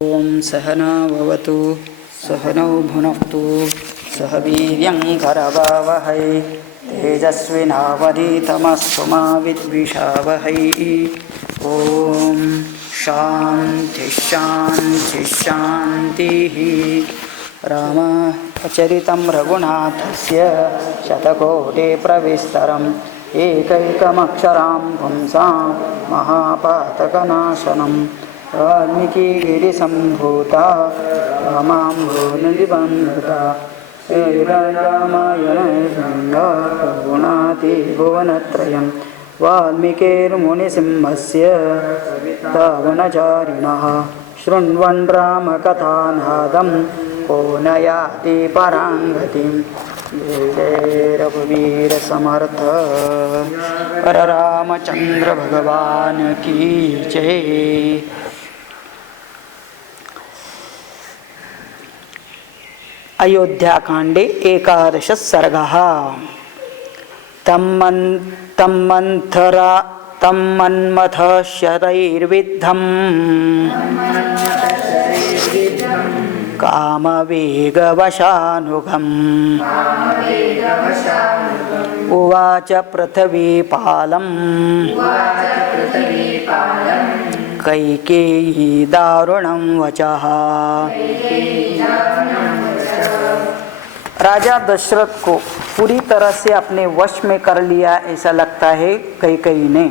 ओम सहना भवतु सहनौ भुनक्तु सह वीर्यं करवावहै तेजस्विनावधीतमस्तु मा विद्विषावहै। ओम शांति शांति शांतिः। रामचरितं रघुनाथस्य शतकोटिप्रविस्तरम् एकैकमक्षरां पुंसां महापातकनाशनम् वाल्मीकिगिरिसम्भूता रामाम्भोनिबन्धुता श्रीरामायणगुणातिभुवनत्रयं वाल्मीकिर्मुनिसिंहस्य कवितावनचारिणः शृण्वन् रामकथानादं को न याति परां गतिं। जय रघुवीर समर्थ पर रामचंद्र भगवान की जय। अयोध्या कांडे एकादश सर्गः। तन्मन्मथ शरैर्विद्धं कामवेगवशानुगम् उवाच पृथ्वीपालम् कैकेयी दारुणं वचः। राजा दशरथ को पूरी तरह से अपने वश में कर लिया ऐसा लगता है कैकेयी ने।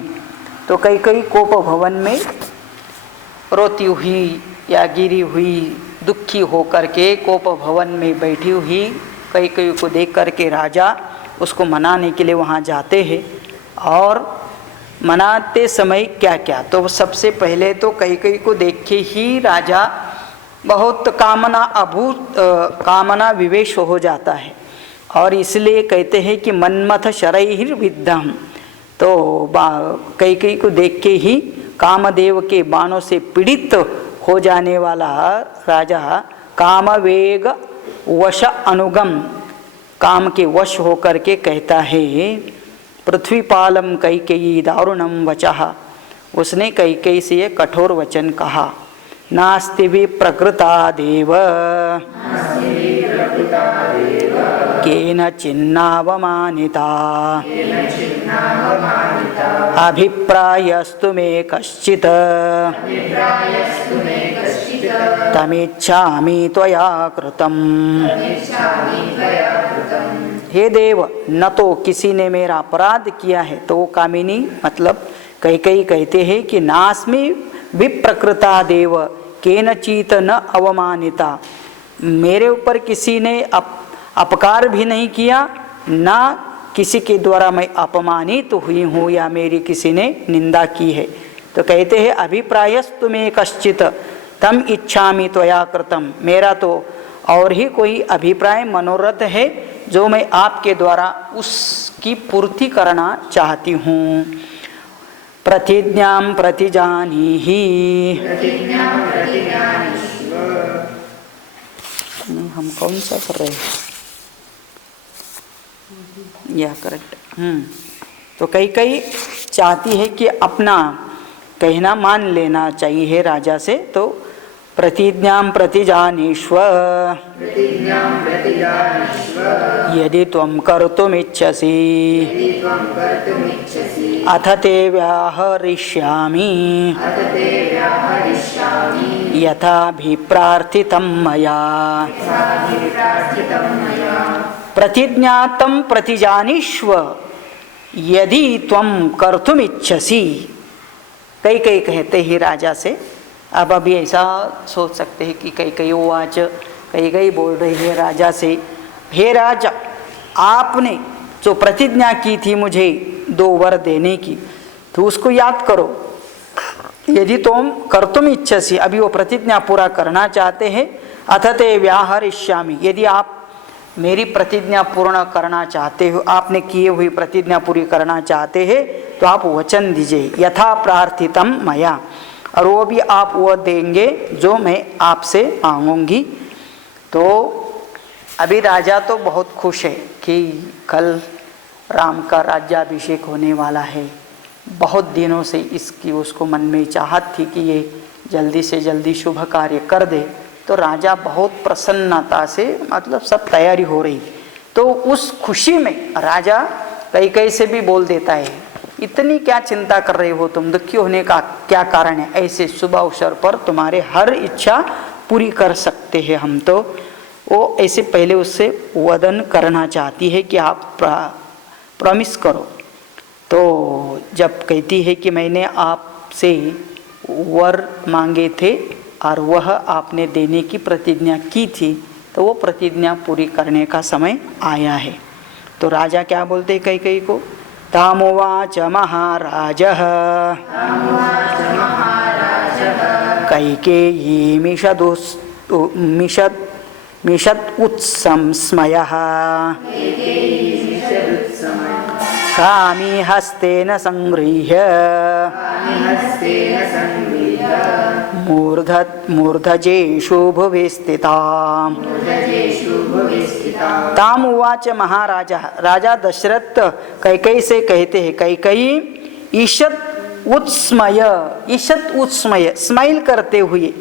तो कैकेयी कोप भवन में रोती हुई या गिरी हुई दुखी होकर के कोप भवन में बैठी हुई कैकेयी को देख करके राजा उसको मनाने के लिए वहाँ जाते हैं। और मनाते समय क्या क्या, तो सबसे पहले तो कैकेयी को देख के ही राजा बहुत कामना विवेश हो जाता है। और इसलिए कहते हैं कि मन्मथ शरैर्विद्धं, तो कैकेयी को देख के ही कामदेव के बाणों से पीड़ित हो जाने वाला राजा कामवेग वश अनुगम, काम के वश होकर के कहता है पृथ्वीपालम कैकेयी दारुणम वचः। उसने कैकेयी से ये कठोर वचन कहा। नास्ति विप्रकृता देव केन चिन्नावमानिता अभिप्रायस्तु मे कश्चित् तमिच्छामि त्वया कृतम्। हे देव, न तो किसी ने मेरा अपराध किया है, तो कामिनी मतलब कैकेयी कहते हैं कि नास्मि विप्रकृता देव केनचित न अवमानिता, मेरे ऊपर किसी ने अपकार भी नहीं किया, ना किसी के द्वारा मैं अपमानित हुई हूँ या मेरी किसी ने निंदा की है। तो कहते हैं अभिप्रायस्तु मे कश्चित् तम इच्छामि त्वया कृतम, मेरा तो और ही कोई अभिप्राय मनोरथ है जो मैं आपके द्वारा उसकी पूर्ति करना चाहती हूँ। प्रतिज्ञां प्रतिजानीहि, हम कौन सा कर रहे हैं या करेक्ट। तो कैकेयी चाहती है कि अपना कहना मान लेना चाहिए राजा से। तो प्रतिज्ञां प्रतिजानीष्व यदि त्वं कर्तुमिच्छसि अथ ते व्याहरिष्यामि यथाभिप्रार्थितं मया। प्रतिज्ञातं प्रतिजानीष्व यदि त्वं कर्तुमिच्छसि। कैकेयी कहते ही राजा से। अब अभी ऐसा सोच सकते हैं कि कैकेयी आज कैकेयी बोल रही है राजा से, हे राजा, आपने जो प्रतिज्ञा की थी मुझे 2 वर देने की, तो उसको याद करो। यदि तुम कर्तुम इच्छसि, अभी वो प्रतिज्ञा पूरा करना चाहते हैं। अथ ते व्याहरिष्यामि, यदि आप मेरी प्रतिज्ञा पूर्ण करना चाहते हो, आपने किए हुई प्रतिज्ञा पूरी करना चाहते हैं, तो आप वचन दीजिए यथा प्रार्थितम मया, और वो भी आप वो देंगे जो मैं आपसे मांगूंगी। तो अभी राजा तो बहुत खुश है कि कल राम का राज्याभिषेक होने वाला है। बहुत दिनों से इसकी उसको मन में चाहत थी कि ये जल्दी से जल्दी शुभ कार्य कर दे। तो राजा बहुत प्रसन्नता से मतलब सब तैयारी हो रही, तो उस खुशी में राजा कई से भी बोल देता है, इतनी क्या चिंता कर रहे हो तुम, दुखी होने का क्या कारण है, ऐसे शुभ अवसर पर तुम्हारे हर इच्छा पूरी कर सकते हैं हम। तो वो ऐसे पहले उससे वदन करना चाहती है कि आप प्रॉमिस करो। तो जब कहती है कि मैंने आपसे वर मांगे थे और वह आपने देने की प्रतिज्ञा की थी, तो वो प्रतिज्ञा पूरी करने का समय आया है। तो राजा क्या बोलते कैकेयी को, तामुवाच महाराजः कैकेयी मिषद उत्संस्मयः कामी हस्तेन संगृह्य मूर्धजेषु भुवि स्थिता। ताम उवाच महाराजा, राजा दशरथ कैकेयी से कहते हैं, कैकेयी ईषत् उत्स्मय स्माइल करते हुए,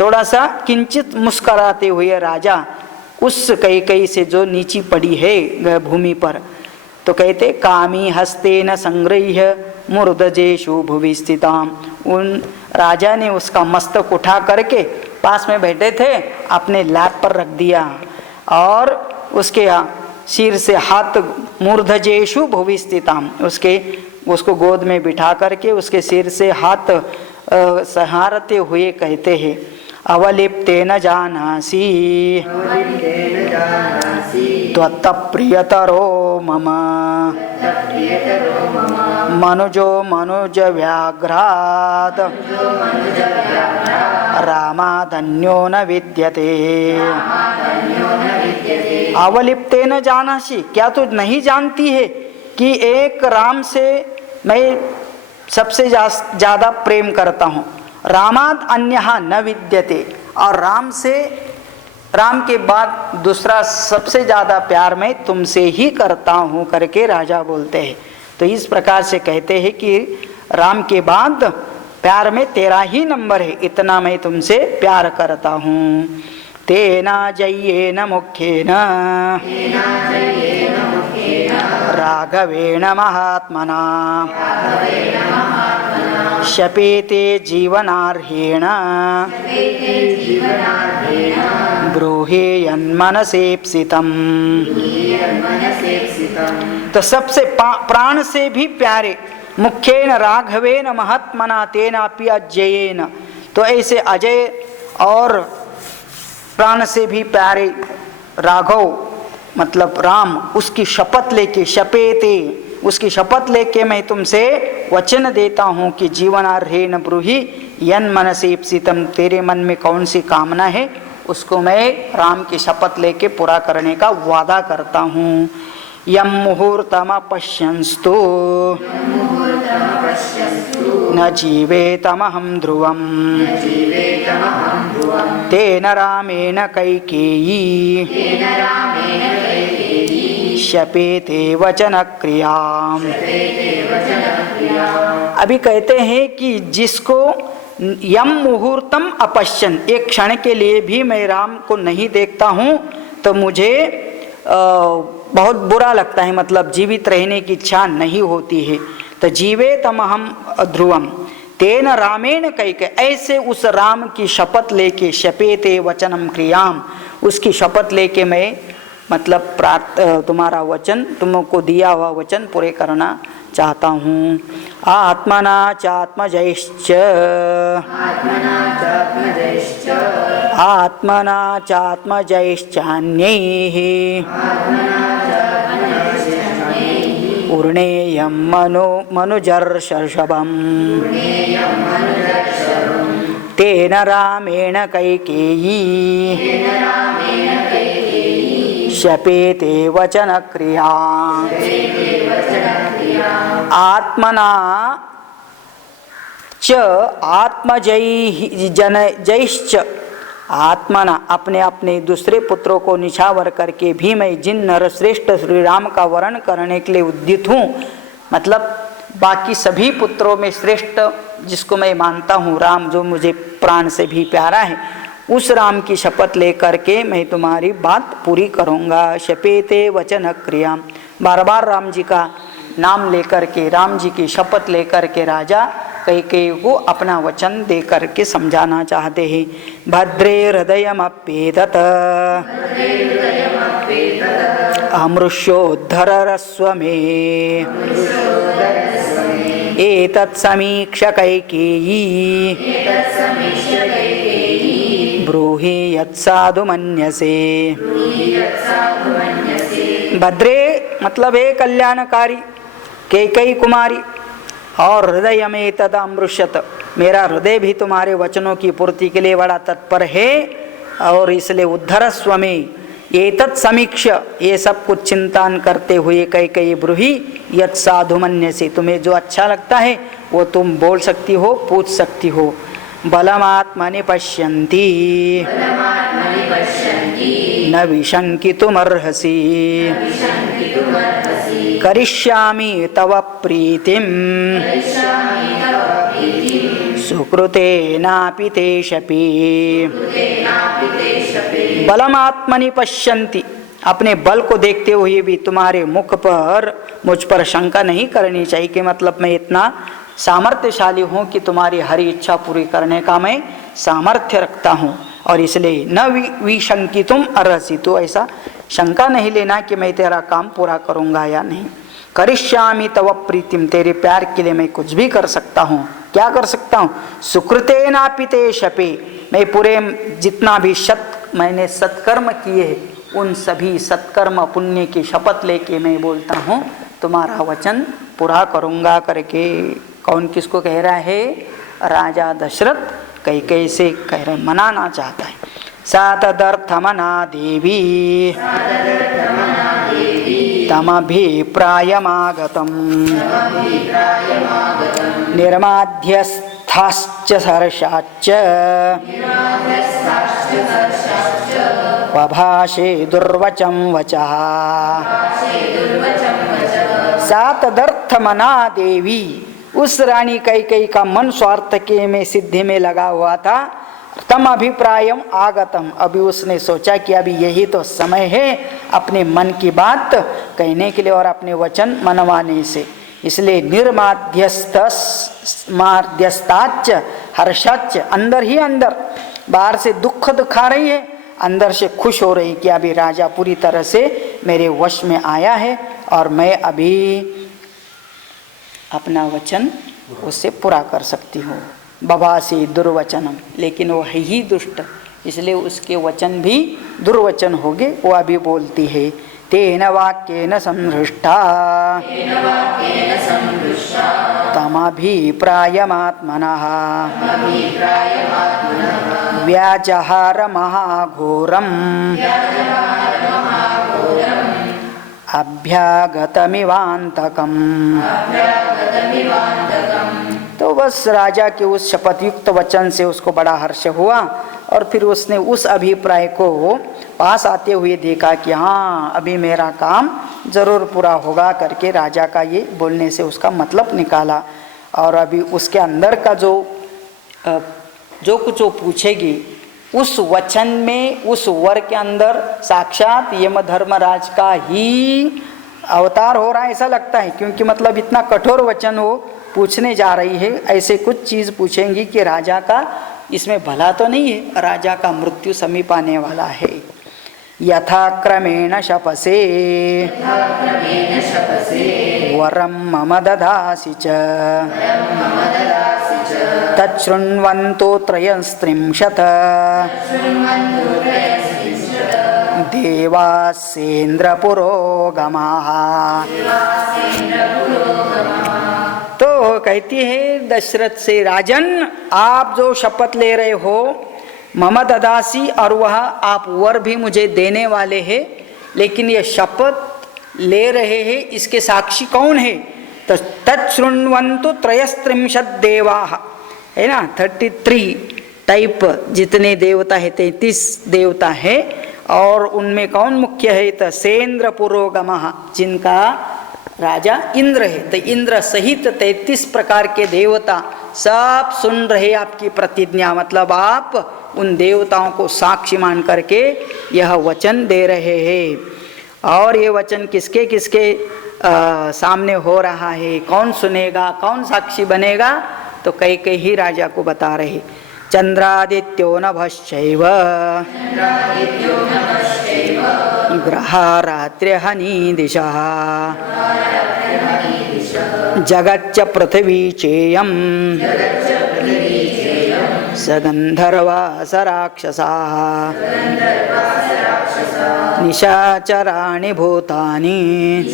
थोड़ा सा किंचित मुस्कुराते हुए राजा उस कैकेयी से जो नीची पड़ी है भूमि पर, तो कहते कामी हस्तेन संगृह्य मूर्धजेषु भुवि स्थिताम। उन राजा ने उसका मस्तक उठा करके पास में बैठे थे अपने लैप पर रख दिया और उसके सिर से हाथ मूर्धजेषु भुवि स्थिताम, उसको गोद में बिठा करके उसके सिर से हाथ सहारते हुए कहते हैं, अवलिप्तेन जानासि त्वत्त प्रियतरो मम मनुजो मनुज व्याघ्रात् रामादन्यो न विद्यते। अवलिप्तेन जानासि, क्या तू नहीं जानती है कि एक राम से मैं सबसे ज्यादा प्रेम करता हूँ, रामाद अन्यहा न विद्यते, और राम के बाद दूसरा सबसे ज्यादा प्यार मैं तुमसे ही करता हूँ करके राजा बोलते हैं। तो इस प्रकार से कहते हैं कि राम के बाद प्यार में तेरा ही नंबर है, इतना मैं तुमसे प्यार करता हूँ। तेना जयेन मुख्येन राघवेण महात्मना शपेते जीवनार्हेण ब्रूहि यन्मनसेप्सितम्। तो सबसे प्राण से भी प्यारे मुख्येन राघवेन महात्मना तेनापि अजयेन, तो ऐसे अजय और प्राण से भी प्यारे राघव मतलब राम, उसकी शपथ लेके शपेते, उसकी शपथ लेके मैं तुमसे वचन देता हूँ कि जीवनार्हेण ब्रूहि यन मनसेप्सितम, तेरे मन में कौन सी कामना है उसको मैं राम की शपथ लेके पूरा करने का वादा करता हूँ। यम मुहूर्तम पश्यंस्तु न जीवेतमहं ध्रुवम् तेन रामेण कैकेयी शपेते वचन क्रियाम्। अभी कहते हैं कि जिसको यम मुहूर्तम अपश्यन, एक क्षण के लिए भी मैं राम को नहीं देखता हूँ तो मुझे बहुत बुरा लगता है, मतलब जीवित रहने की इच्छा नहीं होती है। तो जीवे तमहम ध्रुवम तेन रामेण कैके, ऐसे उस राम की शपथ लेके शपेते वचनम क्रियाम, उसकी शपथ लेके मैं मतलब तुम्हारा वचन, तुमको दिया हुआ वचन पूरे करना चाहता हूँ। आत्मना चात्मजैश्च आत्मना चात्मजैश्चान्यैः उर्णेयं मनुजर्षभम् तेन रामेण कैकेयी शपेते वचन क्रिया। आत्मना च आत्मजैश्च, आत्मना अपने अपने दूसरे पुत्रों को निछावर करके भी मैं जिन नरश्रेष्ठ श्री राम का वर्ण करने के लिए उद्यत हूँ, मतलब बाकी सभी पुत्रों में श्रेष्ठ जिसको मैं मानता हूँ राम, जो मुझे प्राण से भी प्यारा है, उस राम की शपथ लेकर के मैं तुम्हारी बात पूरी करूँगा। शपेते वचन क्रिया, बार बार राम जी का नाम लेकर के, राम जी की शपथ लेकर के राजा कैकेयी को अपना वचन दे करके समझाना चाहते हैं। भद्रे हृदयमप्येतत् अमृष्योद्धरस्व मे एतत् समीक्ष कैकेयी ब्रूहि यत्साधु मन्यसे। भद्रे मतलब है कल्याणकारी, कैकेयी कुमारी, और हृदय में तद अमृष्यत, मेरा हृदय भी तुम्हारे वचनों की पूर्ति के लिए बड़ा तत्पर है, और इसलिए उद्धरस्व में एतत् समीक्ष, ये सब कुछ चिंतन करते हुए कैकेयी ब्रूहि यत् साधु मन्यसे, तुम्हें जो अच्छा लगता है वो तुम बोल सकती हो, पूछ सकती हो। बलमात्मनि पश्यन्ति न विशंकितुमर्हसि करिष्यामि तव प्रीतिं सुकृतेनापि ते शपि। बलमात्मनि पश्यन्ति, अपने बल को देखते हुए भी तुम्हारे मुख पर मुझ पर शंका नहीं करनी चाहिए कि मतलब मैं इतना सामर्थ्यशाली हूँ कि तुम्हारी हर इच्छा पूरी करने का मैं सामर्थ्य रखता हूँ, और इसलिए न विशंकितुम अर्हसि, तो ऐसा शंका नहीं लेना कि मैं तेरा काम पूरा करूँगा या नहीं। करिष्यामि तव प्रीतिम, तेरे प्यार के लिए मैं कुछ भी कर सकता हूँ। क्या कर सकता हूँ? सुकृतेनापि ते शपे, मैं पूरे जितना भी मैंने सत्कर्म किए उन सभी सत्कर्म पुण्य की शपथ लेके मैं बोलता हूँ तुम्हारा वचन पूरा करूँगा करके। कौन किसको कह रहा है? राजा दशरथ कैकेयी से कह रहे, मनाना चाहता है। सातदर्थ मना देवी तमभिप्रायमागतम् निर्माध्यस्थाश्च सर्षाश्च वभाषे दुर्वचं वचः। सातदर्थ मना देवी, उस रानी कैकेयी का मन स्वार्थ के में सिद्धि में लगा हुआ था। तम अभिप्रायम आगतम, अभी उसने सोचा कि अभी यही तो समय है अपने मन की बात कहने के लिए और अपने वचन मनवाने से। इसलिए निर्माध्यस्थाच हर्षाच, अंदर ही अंदर, बाहर से दुख दिखा रही है, अंदर से खुश हो रही कि अभी राजा पूरी तरह से मेरे वश में आया है और मैं अभी अपना वचन उससे पूरा कर सकती हूँ। बभासी दुर्वचनम, लेकिन वो है ही दुष्ट, इसलिए उसके वचन भी दुर्वचन हो गए। वो अभी बोलती है, तेन वाक्येन संहृष्टा तमभिप्रायमात्मनः व्याजहार महाघोरम् अभ्यागतमिवान्तकम्। तो बस राजा के उस शपथ युक्त वचन से उसको बड़ा हर्ष हुआ, और फिर उसने उस अभिप्राय को पास आते हुए देखा कि हाँ अभी मेरा काम जरूर पूरा होगा करके राजा का ये बोलने से उसका मतलब निकाला। और अभी उसके अंदर का जो कुछ वो पूछेगी उस वचन में, उस वर के अंदर साक्षात यम धर्मराज का ही अवतार हो रहा है ऐसा लगता है, क्योंकि मतलब इतना कठोर वचन वो पूछने जा रही है। ऐसे कुछ चीज़ पूछेंगी कि राजा का इसमें भला तो नहीं है, राजा का मृत्यु समीप आने वाला है। यथा क्रमेण शपसे वरम मम ददासि च तच्छृण्वन्तो त्रयस्त्रिंशत् देवासेन्द्रपुरोगमाः। तो कहती है दशरथ से, राजन आप जो शपथ ले रहे हो मम ददासी, और वह आप वर भी मुझे देने वाले हैं, लेकिन ये शपथ ले रहे हैं इसके साक्षी कौन है? तो तच्छृण्वन्तु त्रयस्त्रिंशत् देवाः, है ना, 33 टाइप जितने देवता है, 33 देवता है, और उनमें कौन मुख्य है? तो सेन्द्र पुरोगमः, जिनका राजा इंद्र है, तो इंद्र सहित 33 प्रकार के देवता सब सुन रहे आपकी प्रतिज्ञा, मतलब आप उन देवताओं को साक्षी मान करके यह वचन दे रहे हैं। और ये वचन किसके किसके सामने हो रहा है, कौन सुनेगा, कौन साक्षी बनेगा, तो कई ही राजा को बता रहे। चंद्रादित्यो नभश्चैव ग्रहा रात्र्यहनी दिशः जगच्च पृथिवी चेयं सगन्धर्वास राक्षसाः निशाचराणि भूतानि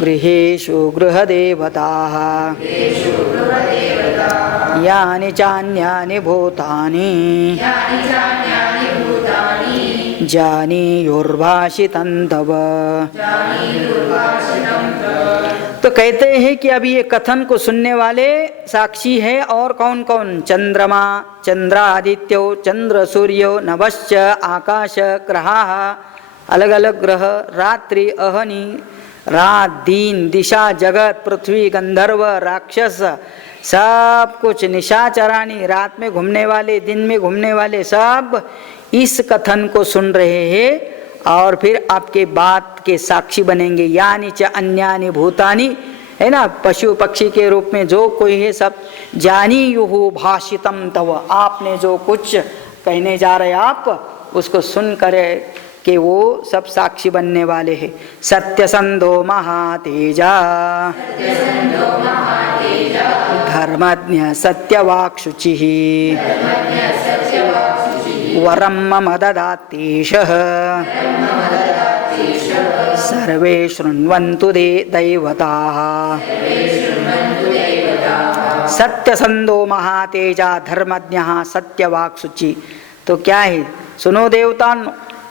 गृहेषु गृहदेवताः यानि चान्यानि भूतानि जानीयुर्भाषितं तव। तो कहते हैं कि अभी ये कथन को सुनने वाले साक्षी है, और कौन कौन? चंद्रमा, चंद्रादित्यो, चंद्र सूर्यो, नभश्च आकाश ग्रहाः, अलग अलग ग्रह, रात्रि अहनि, रात दिन, दिशा जगत, पृथ्वी, गंधर्व, राक्षस, सब कुछ, निशाचराणी, रात में घूमने वाले, दिन में घूमने वाले, सब इस कथन को सुन रहे हैं और फिर आपके बात के साक्षी बनेंगे। यानी च अन्यानि भूतानि, है ना, पशु पक्षी के रूप में जो कोई है सब। जानीयुहु भाषितम तव, आपने जो कुछ कहने जा रहे आप उसको सुन कर कि वो सब साक्षी बनने वाले हैं। सत्यसंधो महातेजा धर्मज्ञ सत्यवाक्शुचिः वरं मम ददात्येषः सर्वे शृण्वन्तु दैवताः। सत्यसंधो महातेजा धर्मज्ञ सत्यवाक्शुचि। तो क्या है, सुनो देवता,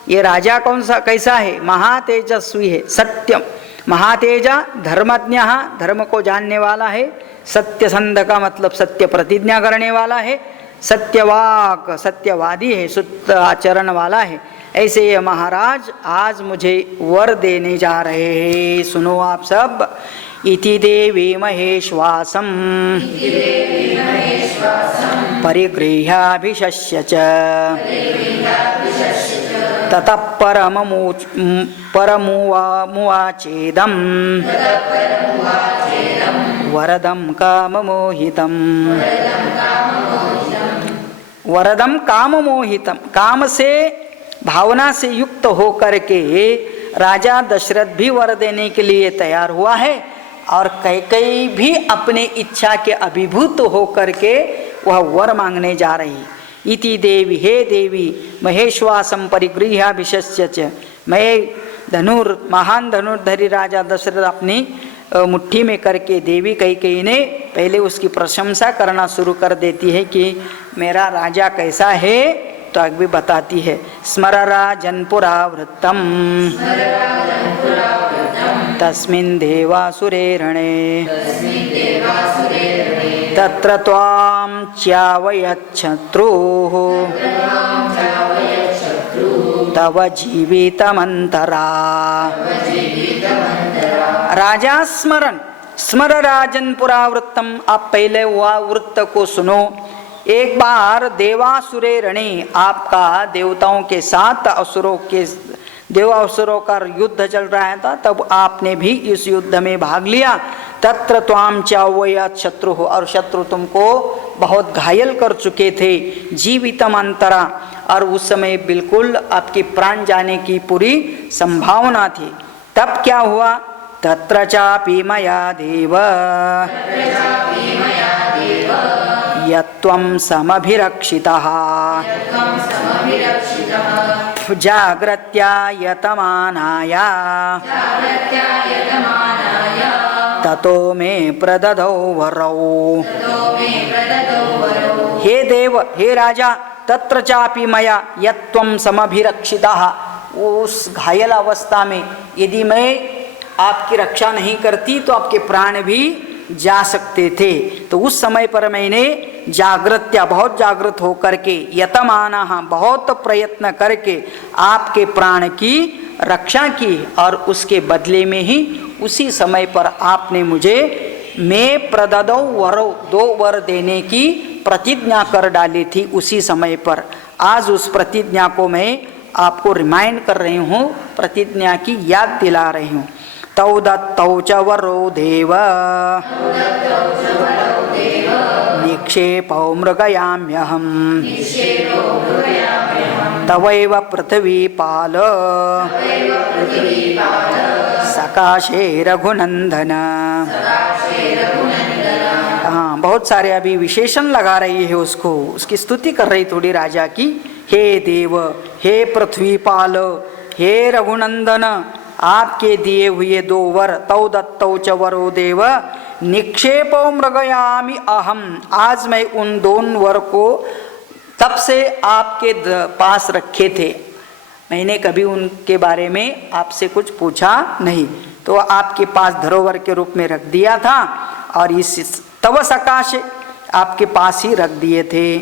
ये राजा कौन सा कैसा है? महातेजस्वी है, सत्यम, महातेजा, धर्मज्ञ, धर्म को जानने वाला है, सत्यसंध का मतलब सत्य प्रतिज्ञा करने वाला है, सत्यवाक सत्यवादी है, सत्य आचरण वाला है। ऐसे ये महाराज आज मुझे वर देने जा रहे हैं, सुनो आप सब। इति देवी महेश्वासम परिगृह्याभिशस्य च ततः परमुवाचेदं वरदं काममोहितं। वरदम काममोहितम, काम से भावना से युक्त होकर के राजा दशरथ भी वर देने के लिए तैयार हुआ है, और कैकेयी भी अपने इच्छा के अभिभूत होकर के वह वर मांगने जा रही। इति देवी, हे देवी, महेश्वासम परिगृह्याभिशस्य च, मैं महान धनुर्धरी राजा दशरथ अपनी मुट्ठी में करके देवी कैकेयी ने पहले उसकी प्रशंसा करना शुरू कर देती है कि मेरा राजा कैसा है, तो आगे बताती है। स्मर राजन्पुरा वृत्तम तस्मिन् देवासुरे रणे तत्र त्वां च्यावयच्छत्रुः तव जीवितमन्तरा। राजा स्मरण, स्मर राजनपुरा वृत्तम, आप पहले हुआ वृत्त को सुनो। एक बार देवासुरे रणे, आपका देवताओं के साथ देवासुरों का युद्ध चल रहा था, तब आपने भी इस युद्ध में भाग लिया। तत्र त्वाम चावयत् शत्रु, और शत्रु तुमको बहुत घायल कर चुके थे। जीवितम अंतरा, और उस समय बिल्कुल आपके प्राण जाने की पूरी संभावना थी। तब क्या हुआ? तत्र चापि मया देव यत्त्वं समभिरक्षितः जाग्रत्या यतमानाय ततो मे प्रददौ वरौ। हे देव, हे राजा, तत्र चापि मया यत्त्वं समभिरक्षितः, उस घायल अवस्था में यदि मैं आपकी रक्षा नहीं करती तो आपके प्राण भी जा सकते थे। तो उस समय पर मैंने जागृत्या, बहुत जागृत होकर के, यतमाना, बहुत प्रयत्न करके आपके प्राण की रक्षा की और उसके बदले में ही उसी समय पर आपने मुझे मैं प्रददौ वरो 2 वर देने की प्रतिज्ञा कर डाली थी उसी समय पर। आज उस प्रतिज्ञा को मैं आपको रिमाइंड कर रही हूँ, प्रतिज्ञा की याद दिला रही हूँ। तौ दत्तौ च वरो देव निक्षेपौ मृगयाम्यहम् तवैव पृथ्वीपाल सकाशे रघुनंदन। हाँ, बहुत सारे अभी विशेषण लगा रही है उसको, उसकी स्तुति कर रही थोड़ी राजा की। हे देव, हे पृथ्वीपाल, हे रघुनंदन, आपके दिए हुए 2 वर, तौ दत्तौ च वरो देव निक्षेपो मृगयामि अहम। आज मैं उन 2 वर को तब से आपके पास रखे थे, मैंने कभी उनके बारे में आपसे कुछ पूछा नहीं, तो आपके पास धरोहर के रूप में रख दिया था और इस तव सकाशे आपके पास ही रख दिए थे।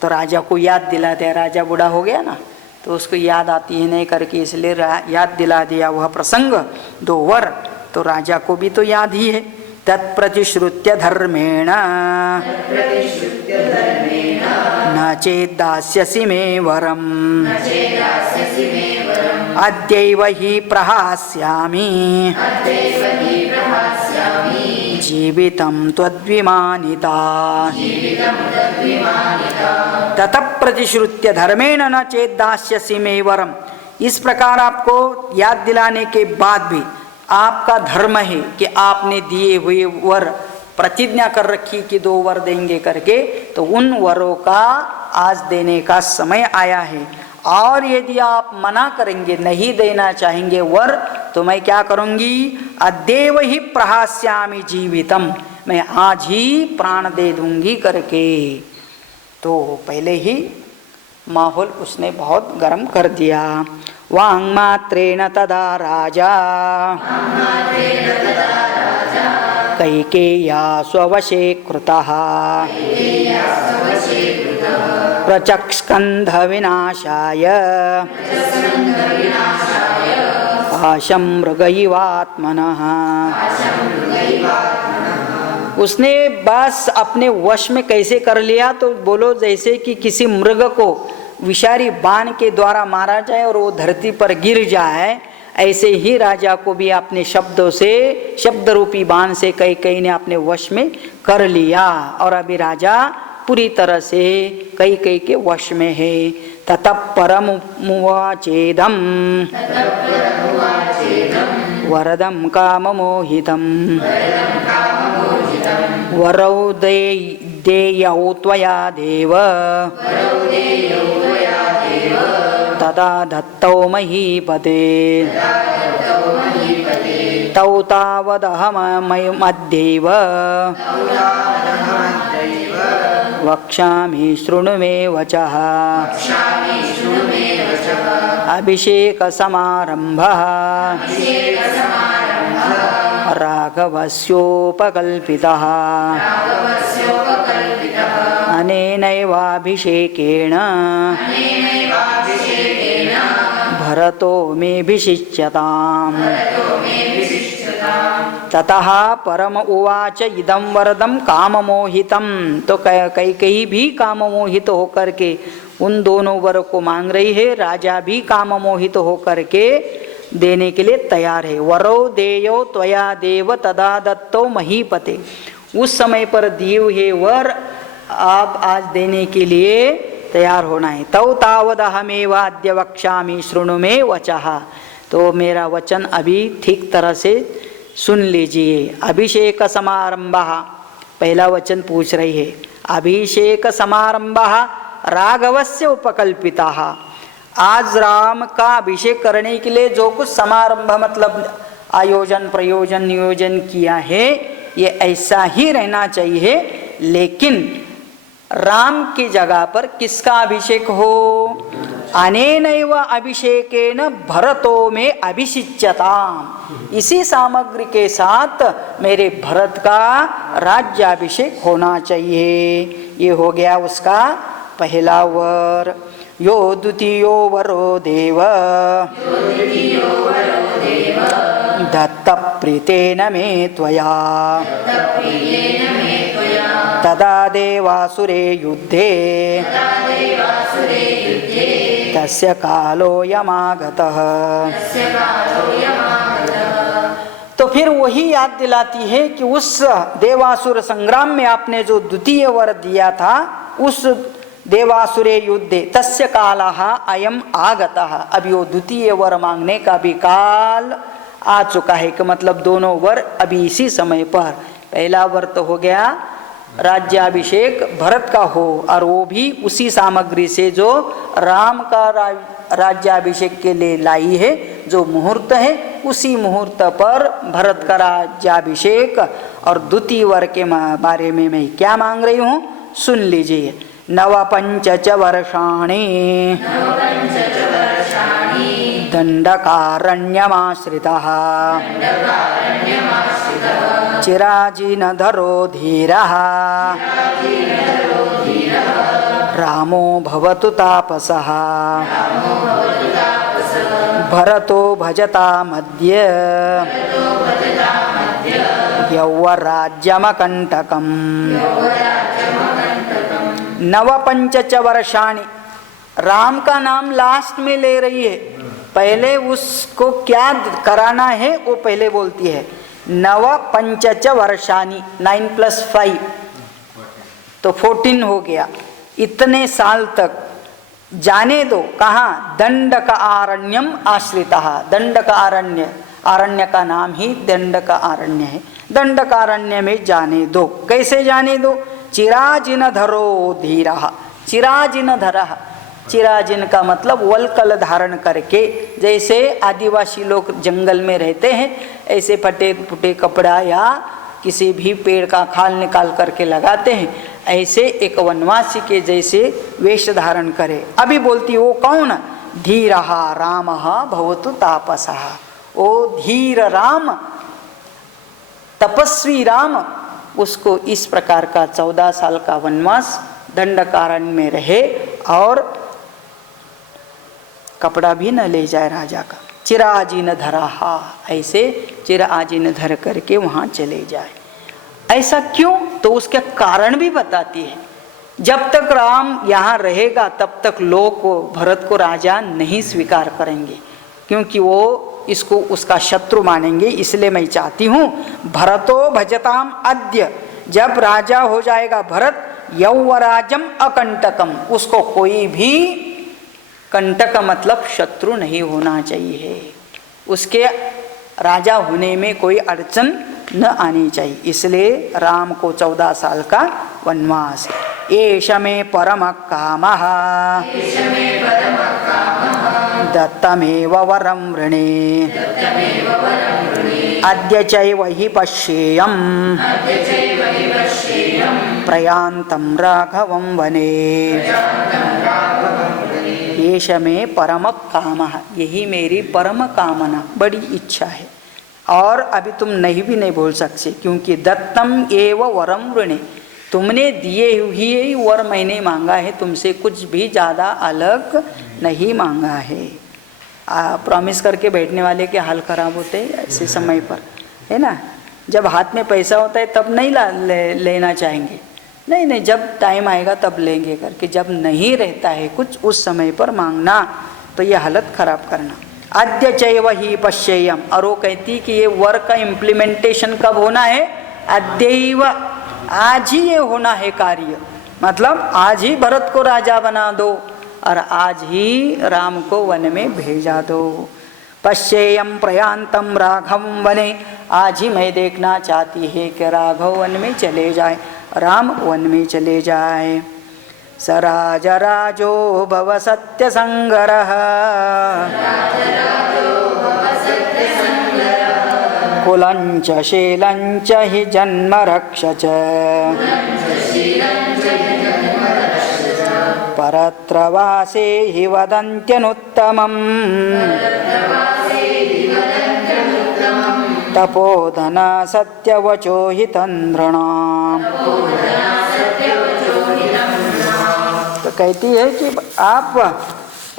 तो राजा को याद दिला दिया, राजा बूढ़ा हो गया ना, तो उसको याद आती है नहीं करके इसलिए याद दिला दिया वह प्रसंग 2 वर। तो राजा को भी तो याद ही है। तत्प्रतिश्रुत्य धर्मेण न चेद्दास्यसि मे वरम् अद्यैव हि प्रहास्यामि जीवितं त्वद्विमानिता। ततः प्रतिश्रुत्य धर्मेण न चेद्दास्यसि मे वरम्। इस प्रकार आपको याद दिलाने के बाद भी आपका धर्म है कि आपने दिए हुए वर प्रतिज्ञा कर रखी कि 2 वर देंगे करके, तो उन वरों का आज देने का समय आया है। और यदि आप मना करेंगे, नहीं देना चाहेंगे वर, तो मैं क्या करूंगी, अद्यैव ही प्रहास्यामि जीवितम, मैं आज ही प्राण दे दूंगी करके। तो पहले ही माहौल उसने बहुत गर्म कर दिया। वाङ्मात्रेण तदा राजा कैकेय्या स्ववशे कृतः प्रचक्स्कन्ध विनाशाय पाशं मृगैवात्मनः। उसने बस अपने वश में कैसे कर लिया, तो बोलो जैसे कि किसी मृग को विषारी बाण के द्वारा मारा जाए और वो धरती पर गिर जाए, ऐसे ही राजा को भी अपने शब्दों से, शब्द रूपी बाण से कई ने अपने वश में कर लिया। और अभी राजा पूरी तरह से कई के वश में है। ततः परमुवाचेदं वरदं काममोहितं वरौ देयौ त्वया देव तदा दत्तौ महीपते तौ तावदहमद्यैव वक्ष्यामि शृणु मे वचः। अभिषेक समारंभः राघवस्योपकल्पितः अनेनैवाभिषेकेण भरतो मेऽभिषिच्यताम्। ततः परम उवाच इदं वरदं काममोहितं। तो कई भी काममोहित होकर के उन दोनों वर को मांग रही है। राजा भी काममोहित होकर के देने के लिए तैयार है। वरो देयो त्वया देव तदा दत्तो महीपते। उस समय पर दिए हुए वर आप आज देने के लिए तैयार होना है। तौ तावदहमेवाद्य वक्ष्यामि शृणु मे वचः। तो मेरा वचन अभी ठीक तरह से सुन लीजिए। अभिषेक समारंभः, पहला वचन पूछ रही है। अभिषेक समारंभः राघवस्य उपकल्पितः। आज राम का अभिषेक करने के लिए जो कुछ समारंभ मतलब आयोजन प्रयोजन नियोजन किया है, ये ऐसा ही रहना चाहिए। लेकिन राम की जगह पर किसका अभिषेक हो? अनेनैव अभिषेकेन भरतो में अभिषिच्यताम्। इसी सामग्री के साथ मेरे भरत का राज्याभिषेक होना चाहिए। ये हो गया उसका पहला वर। यो द्वितीयो वरो देव दत्तप्रीतेन मे त्वया तदा देवासुरे युद्धे तस्य कालोऽयमागतः। तो फिर वही याद दिलाती है कि उस देवासुर संग्राम में आपने जो द्वितीय वर दिया था, उस देवासुरे युद्धे तस्य कालः अयम आगतः। अभी वो द्वितीय वर मांगने का भी काल आ चुका है कि मतलब दोनों वर अभी इसी समय पर। पहला वर तो हो गया राज्याभिषेक भरत का हो, और वो भी उसी सामग्री से जो राम का राज्याभिषेक के लिए लाई है, जो मुहूर्त है उसी मुहूर्त पर भरत का राज्याभिषेक। और द्वितीय वर के बारे में मैं क्या मांग रही हूँ सुन लीजिए। नवपंच वर्षाणि दंडकारण्यमाश्रितः चिराजीनधरो धीरः रामो भवतु तापसः भरतो भजतामद्य यौवराज्यमकंटकम्। नवपंच वर्षाणि, राम का नाम लास्ट में ले रही है, पहले उसको क्या कराना है वो पहले बोलती है। नवपंच वर्षाणि 9 + 5 तो 14 हो गया। इतने साल तक जाने दो। कहाँ? दंडक आरण्यम आश्रितः। दंडक आरण्य, आरण्य का नाम ही दंडक आरण्य है। दंडक आरण्य में जाने दो। कैसे जाने दो? चिराजिन धरो धीरः। चिराजिन धरः, चिराजिन का मतलब वलकल धारण करके, जैसे आदिवासी लोग जंगल में रहते हैं ऐसे फटे फुटे कपड़ा या किसी भी पेड़ का खाल निकाल करके लगाते हैं, ऐसे एक वनवासी के जैसे वेश धारण करे। अभी बोलती वो कौन? धीरः रामः भवतु तापसः। ओ धीर राम, तपस्वी राम, उसको इस प्रकार का 14 साल का वनवास दंडकारण्य में रहे और कपड़ा भी न ले जाए राजा का। चिराजीन धराहा, ऐसे चिराजीन धर करके वहां चले जाए। ऐसा क्यों? तो उसके कारण भी बताती है। जब तक राम यहाँ रहेगा तब तक लोग को, भरत को राजा नहीं स्वीकार करेंगे, क्योंकि वो इसको उसका शत्रु मानेंगे। इसलिए मैं चाहती हूँ भरतो भजताम अद्य, जब राजा हो जाएगा भरत, यौवराजम अकंटकम, उसको कोई भी कंटक मतलब शत्रु नहीं होना चाहिए, उसके राजा होने में कोई अड़चन न आनी चाहिए। इसलिए राम को 14 साल का वनवास। एष मे परम कामः दत्तमेव वरं वृणे अद्य चैव हि पश्येयं प्रयान्तं राघवं वने। एष मे परम कामः, यही मेरी परम कामना, बड़ी इच्छा है। और अभी तुम नहीं भी नहीं बोल सकते, क्योंकि दत्तम एव वरम वृणे, तुमने दिए हुए वर मैंने मांगा है, तुमसे कुछ भी ज़्यादा अलग नहीं मांगा है। प्रॉमिस करके बैठने वाले के हाल खराब होते हैं ऐसे समय पर, है ना। जब हाथ में पैसा होता है तब नहीं लेना चाहेंगे, नहीं नहीं जब टाइम आएगा तब लेंगे करके, जब नहीं रहता है कुछ उस समय पर मांगना, तो ये हालत खराब करना। अद्य चैव हि पश्येयम, और वो कहती कि ये वर का इम्प्लीमेंटेशन कब होना है? अद्यैव, आज ही ये होना है कार्य, मतलब आज ही भरत को राजा बना दो और आज ही राम को वन में भेजा दो। पश्येयम प्रयान्तम राघव वने, आज ही मैं देखना चाहती है कि राघव वन में चले जाए, राम वन में चले जाए। स राजराजो भव सत्यसंगरः कुलञ्च शीलञ्च हि जन्म रक्षच परत्रवासे हि वदन्त्यनुत्तमम् तपोधना सत्यवचो हि तन्द्रणाम्। तो कहती है कि आप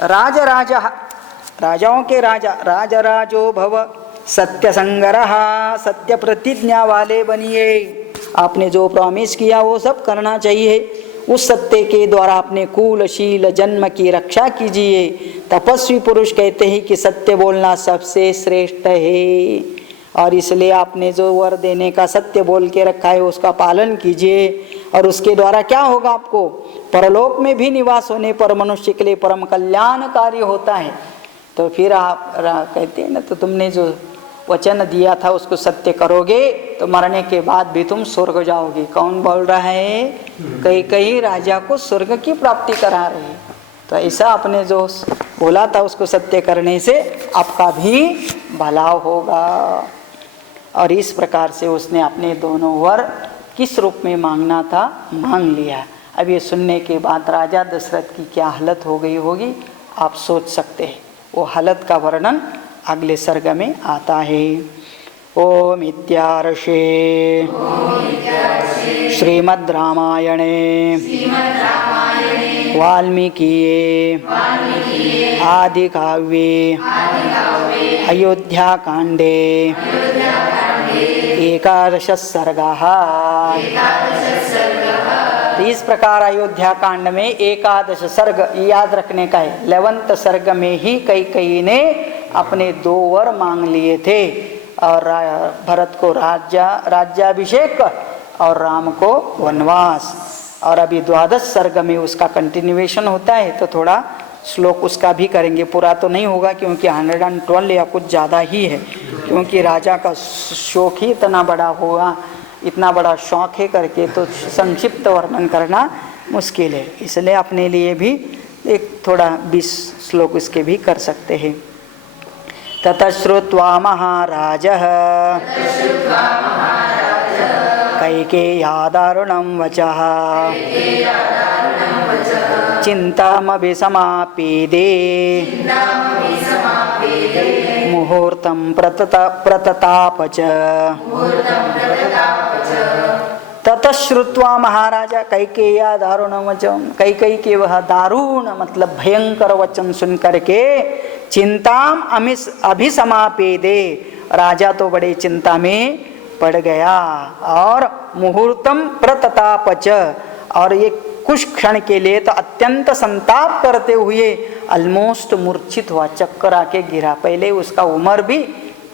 राजाओं के राजा राजराजो भव, सत्य संगरः, सत्य प्रतिज्ञा वाले बनिए। आपने जो प्रॉमिस किया वो सब करना चाहिए। उस सत्य के द्वारा अपने कुल शील जन्म की रक्षा कीजिए। तपस्वी पुरुष कहते हैं कि सत्य बोलना सबसे श्रेष्ठ है, और इसलिए आपने जो वर देने का सत्य बोल के रखा है उसका पालन कीजिए। और उसके द्वारा क्या होगा, आपको परलोक में भी निवास होने पर मनुष्य के लिए परम कल्याणकारी होता है। तो फिर आप कहते हैं ना, तो तुमने जो वचन दिया था उसको सत्य करोगे तो मरने के बाद भी तुम स्वर्ग जाओगे। कौन बोल रहा है? कई राजा को स्वर्ग की प्राप्ति करा रहे हैं। तो ऐसा आपने जो बोला था उसको सत्य करने से आपका भी भला होगा। और इस प्रकार से उसने अपने दोनों वर किस रूप में मांगना था मांग लिया। अब ये सुनने के बाद राजा दशरथ की क्या हालत हो गई होगी आप सोच सकते हैं। वो हालत का वर्णन अगले सर्ग में आता है। ओम इत्यार्षे श्रीमद् रामायणे वाल्मीकिये आदि काव्ये अयोध्या कांडे एकादश सर्गः। तो इस प्रकार अयोध्या कांड में एकादश सर्ग याद रखने का है। 11वें सर्ग में ही कई ने अपने 2 वर मांग लिए थे, और भरत को राज्याभिषेक और राम को वनवास। और अभी 12 सर्ग में उसका कंटिन्यूएशन होता है, तो थोड़ा श्लोक उसका भी करेंगे। पूरा तो नहीं होगा क्योंकि 112 या कुछ ज़्यादा ही है, क्योंकि राजा का शौक ही इतना बड़ा होगा, इतना बड़ा शौक है करके तो संक्षिप्त वर्णन करना मुश्किल है। इसलिए अपने लिए भी एक थोड़ा 20 श्लोक इसके भी कर सकते हैं। ततः श्रुत्वा महाराजः कैकेय्या दारुणं वचः चिन्तामभिसमापीदे मुहूर्तं प्रतताप च। ततः श्रुत्वा महाराजा कैकेय्या दारुणं वचन, कैकेयी के वह दारुण मतलब भयंकर वचन सुन करके चिंताम अभिसमापेदे, राजा तो बड़े चिंता में पड़ गया। और मुहूर्तम प्रतताप च, और ये कुछ क्षण के लिए तो अत्यंत संताप करते हुए ऑलमोस्ट मूर्छित हुआ, चक्कर आके गिरा। पहले उसका उम्र भी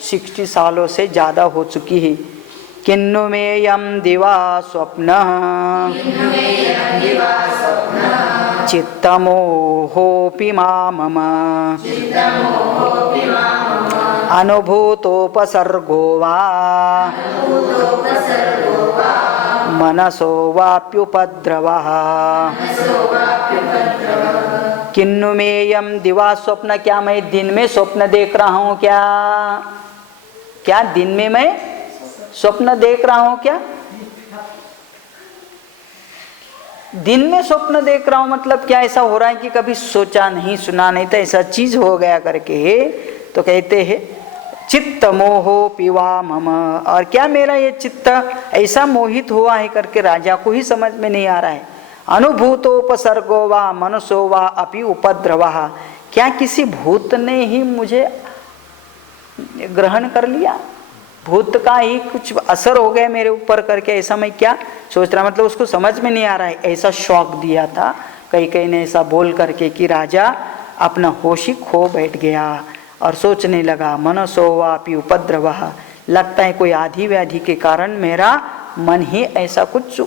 60 सालों से ज़्यादा हो चुकी है। किन्नु में यम दिवा स्वप्न चित्तमोहोऽपि मम अनुभूतोपसर्गो वा मनसो वाप्युपद्रवः। किन्नु में यम दिवा स्वप्न, क्या मैं दिन में स्वप्न देख रहा हूँ? क्या दिन में मैं स्वप्न देख रहा हूँ? क्या दिन में स्वप्न देख रहा हूँ मतलब क्या ऐसा हो रहा है कि कभी सोचा नहीं सुना नहीं था, ऐसा चीज हो गया करके। तो कहते हैं चित्त मोहो पिवा मम, और क्या मेरा ये चित्त ऐसा मोहित हुआ है करके राजा को ही समझ में नहीं आ रहा है। अनुभूतोपसर्गो वा मनसो वा अपि उपद्रवः, क्या किसी भूत ने ही मुझे ग्रहण कर लिया, भूत का ही कुछ असर हो गया मेरे ऊपर करके, ऐसा मैं क्या सोच रहा, मतलब उसको समझ में नहीं आ रहा है। ऐसा शौक दिया था कई ने ऐसा बोल करके कि राजा अपना होश ही खो बैठ गया और सोचने लगा मनसो वापि उपद्रवः, लगता है कोई आधी व्याधि के कारण मेरा मन ही ऐसा कुछ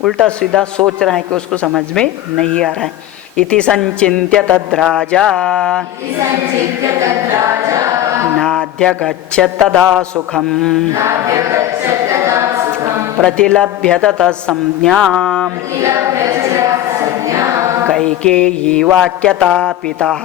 उल्टा सीधा सोच रहा है कि उसको समझ में नहीं आ रहा है। इति संचिन्त्य तद्राजा नाद्यगच्छत् तदा सुखं प्रतिलभ्य ततः संज्ञां कैकेयी वाक्यतापितः।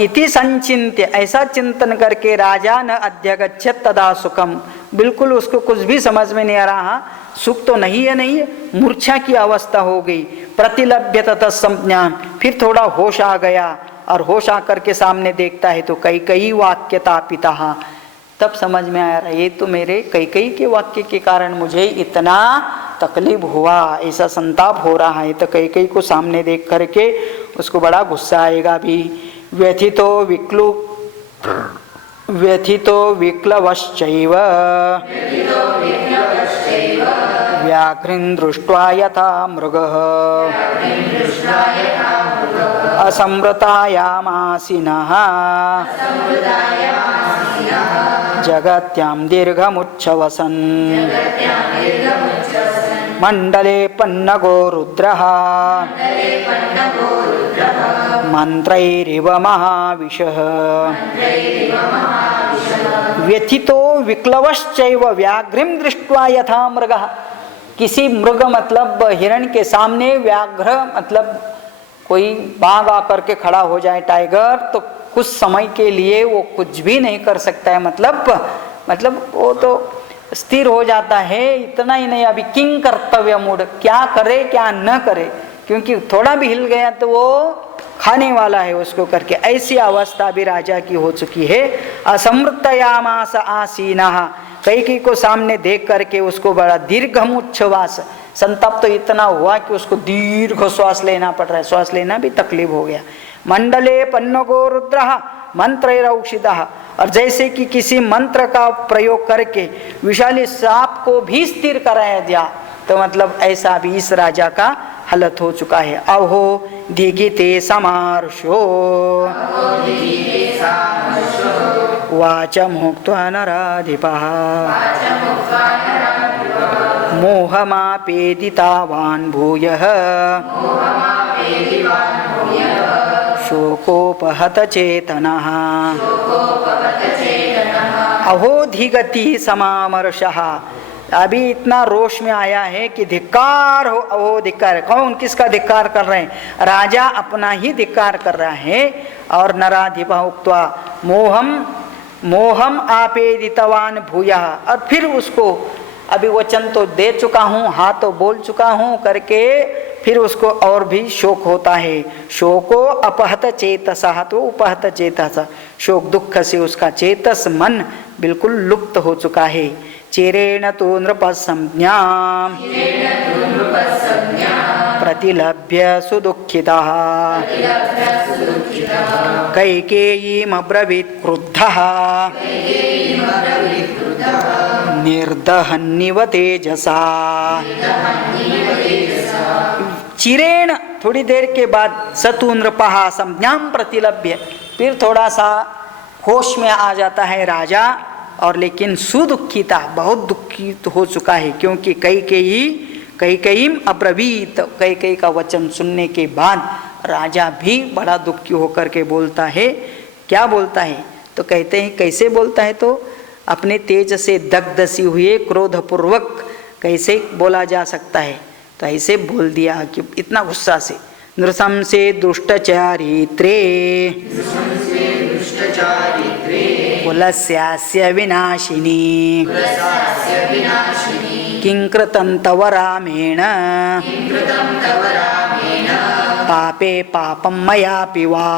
इति संचिन्त्य, ऐसा चिंतन करके राजा न अध्यगच्छत् तदा सुखम, बिल्कुल उसको कुछ भी समझ में नहीं आ रहा, सुख तो नहीं है, मूर्छा की अवस्था हो गई। प्रतिलभ्य ततः संज्ञान, फिर थोड़ा होश आ गया, और होश आकर के सामने देखता है तो कैकेयी वाक्यतापितः, तब समझ में आ रहा है ये तो मेरे कैकेयी के वाक्य के कारण मुझे इतना तकलीफ हुआ, ऐसा संताप हो रहा है, तो कैकेयी को सामने देख करके उसको बड़ा गुस्सा आएगा भी। व्यथितो विक्लवश्चैव व्याघ्रीं दृष्ट्वा यथा मृगः असंवृतायामासिनः जगत्यां दीर्घमुच्छवसन् मंडले पन्नगो रुद्रः मंत्रैरिव महाविशः व्यथितो विक्लवश्चैव व्याघ्रीं दृष्ट्वा यथा मृगः। किसी मृग मतलब हिरण के सामने व्याघ्र मतलब कोई बाघ आकर के खड़ा हो जाए, टाइगर, तो कुछ समय के लिए वो कुछ भी नहीं कर सकता है, मतलब वो तो स्थिर हो जाता है। इतना ही नहीं, अभी किंग कर्तव्य मूड, क्या करे क्या न करे, क्योंकि थोड़ा भी हिल गया तो वो खाने वाला है उसको करके। ऐसी अवस्था भी राजा की हो चुकी है। असंवृतयामास आसीनः, कैकेयी को सामने देख करके उसको बड़ा दीर्घमुच्छ्वास, संताप तो इतना हुआ कि उसको दीर्घ श्वास लेना पड़ रहा है, श्वास लेना भी तकलीफ हो गया। मंडले पन्नगो रुद्रः मंत्रैरौषितः, और जैसे कि किसी मंत्र का प्रयोग करके विशाली सांप को भी स्थिर कराया दिया, तो मतलब ऐसा भी इस राजा का हालत हो चुका है। अहो धीगिते समार्षो वाचमुक्त्वा नराधिपः मोहमापेदितावान् भूयः शोकोपहत चेतनः। अहो धीगति समामर्षः, अभी इतना रोष में आया है कि धिक्कार हो, अहो धिक्कार। कौन किसका धिक्कार कर रहे हैं? राजा अपना ही धिक्कार कर रहा है। और नराधिपः उक्त्वा मोहम आपेदितवान भूयः, और फिर उसको अभी वचन तो दे चुका हूँ, हाँ तो बोल चुका हूँ करके फिर उसको और भी शोक होता है। शोको अपहत चेतसः, तो उपहत चेतस, शोक दुख से उसका चेतस मन बिल्कुल लुप्त हो चुका है। चिरेण तो नृपसंज्ञां प्रतिलभ्य सुदुःखितः कैकेयीमब्रवीत् क्रुद्धः निर्दहन्निव तेजसा। चिरेण, थोड़ी देर के बाद सतु नृपः संज्ञां प्रतिलभ्य, फिर थोड़ा सा होश में आ जाता है राजा, और लेकिन सुदुखिता, बहुत दुखित हो चुका है, क्योंकि कैकेयी अब्रवीत, कैकेयी का वचन सुनने के बाद राजा भी बड़ा दुखी होकर के बोलता है। क्या बोलता है? तो कहते हैं कैसे बोलता है, तो अपने तेज से दग्धसी हुए क्रोधपूर्वक कैसे बोला जा सकता है, तो ऐसे बोल दिया कि इतना गुस्सा से। नृशंसे दुष्टचारित्रे कुलस्यास्य विनाशिनी किं कृतं तव रामेण पापे पापं मयापि वा।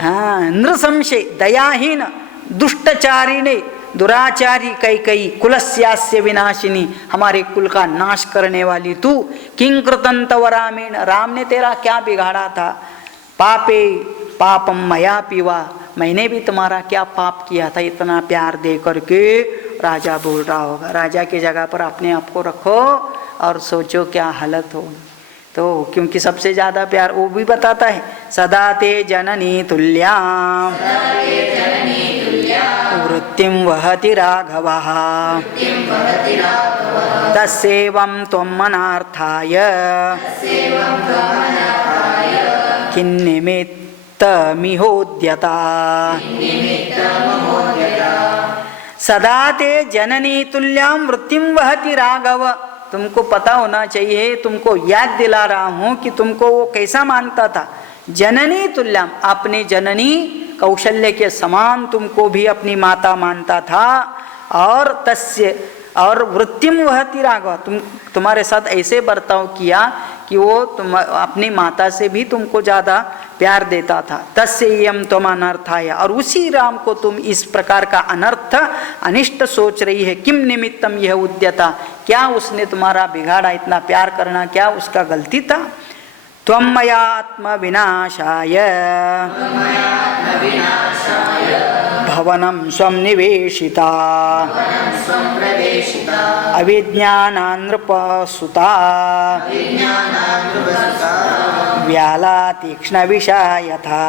हाँ, नृशंसे, दयाहीन, दुष्टचारिणे, दुराचारी कैकेयी, कुलस्यास्य विनाशिनी, हमारे कुल का नाश करने वाली तू, किं कृतं तव रामेण, राम ने तेरा क्या बिगाड़ा था, पापे पापम मयापि वा, मैंने भी तुम्हारा क्या पाप किया था इतना प्यार दे करके। राजा बोल रहा होगा, राजा की जगह पर अपने आप को रखो और सोचो क्या हालत हो। तो क्योंकि सबसे ज़्यादा प्यार वो भी बताता है, सदा ते जननी तुल्यां वृत्तिं वहति राघवः तस्यैवं त्वं मनार्थाय किन्निमित्तमिहोद्यता। सदा ते जननी तुल्यां वृत्तिं वहति राघव, तुमको पता होना चाहिए, तुमको याद दिला रहा हूँ कि तुमको वो कैसा मानता था। जननी तुल्यां, अपनी जननी कौशल्य के समान तुमको भी अपनी माता मानता था। और तस्य, और वृत्तिम वहति राघव, तुम्हारे साथ ऐसे बर्ताव किया कि वो तुम अपनी माता से भी तुमको ज़्यादा प्यार देता था। तस्येयं त्वम् अनर्थाय, और उसी राम को तुम इस प्रकार का अनर्थ अनिष्ट सोच रही है। किम निमित्तम यह उद्यता, क्या उसने तुम्हारा बिगाड़ा, इतना प्यार करना क्या उसका गलती था। त्वं मया आत्म विनाशाय भवनं स्वं निवेशिता अविज्ञानान् नृपसुता व्याला तीक्ष्ण विषा यथा।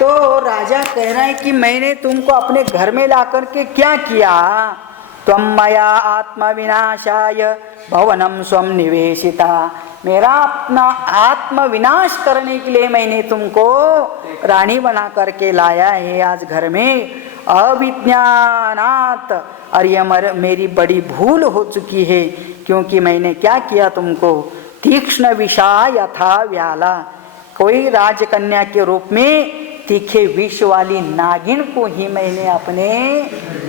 तो राजा कह रहा है कि मैंने तुमको अपने घर में ला करके क्या किया। त्वं मया आत्म विनाशाय भवनं स्वं निवेशिता, मेरा अपना आत्म विनाश करने के लिए मैंने तुमको रानी बना करके लाया है आज घर में। अविज्ञानात्, और यह मेरी बड़ी भूल हो चुकी है, क्योंकि मैंने क्या किया तुमको। तीक्ष्ण विषा यथा व्याला, कोई राजकन्या के रूप में तीखे विष वाली नागिन को ही मैंने अपने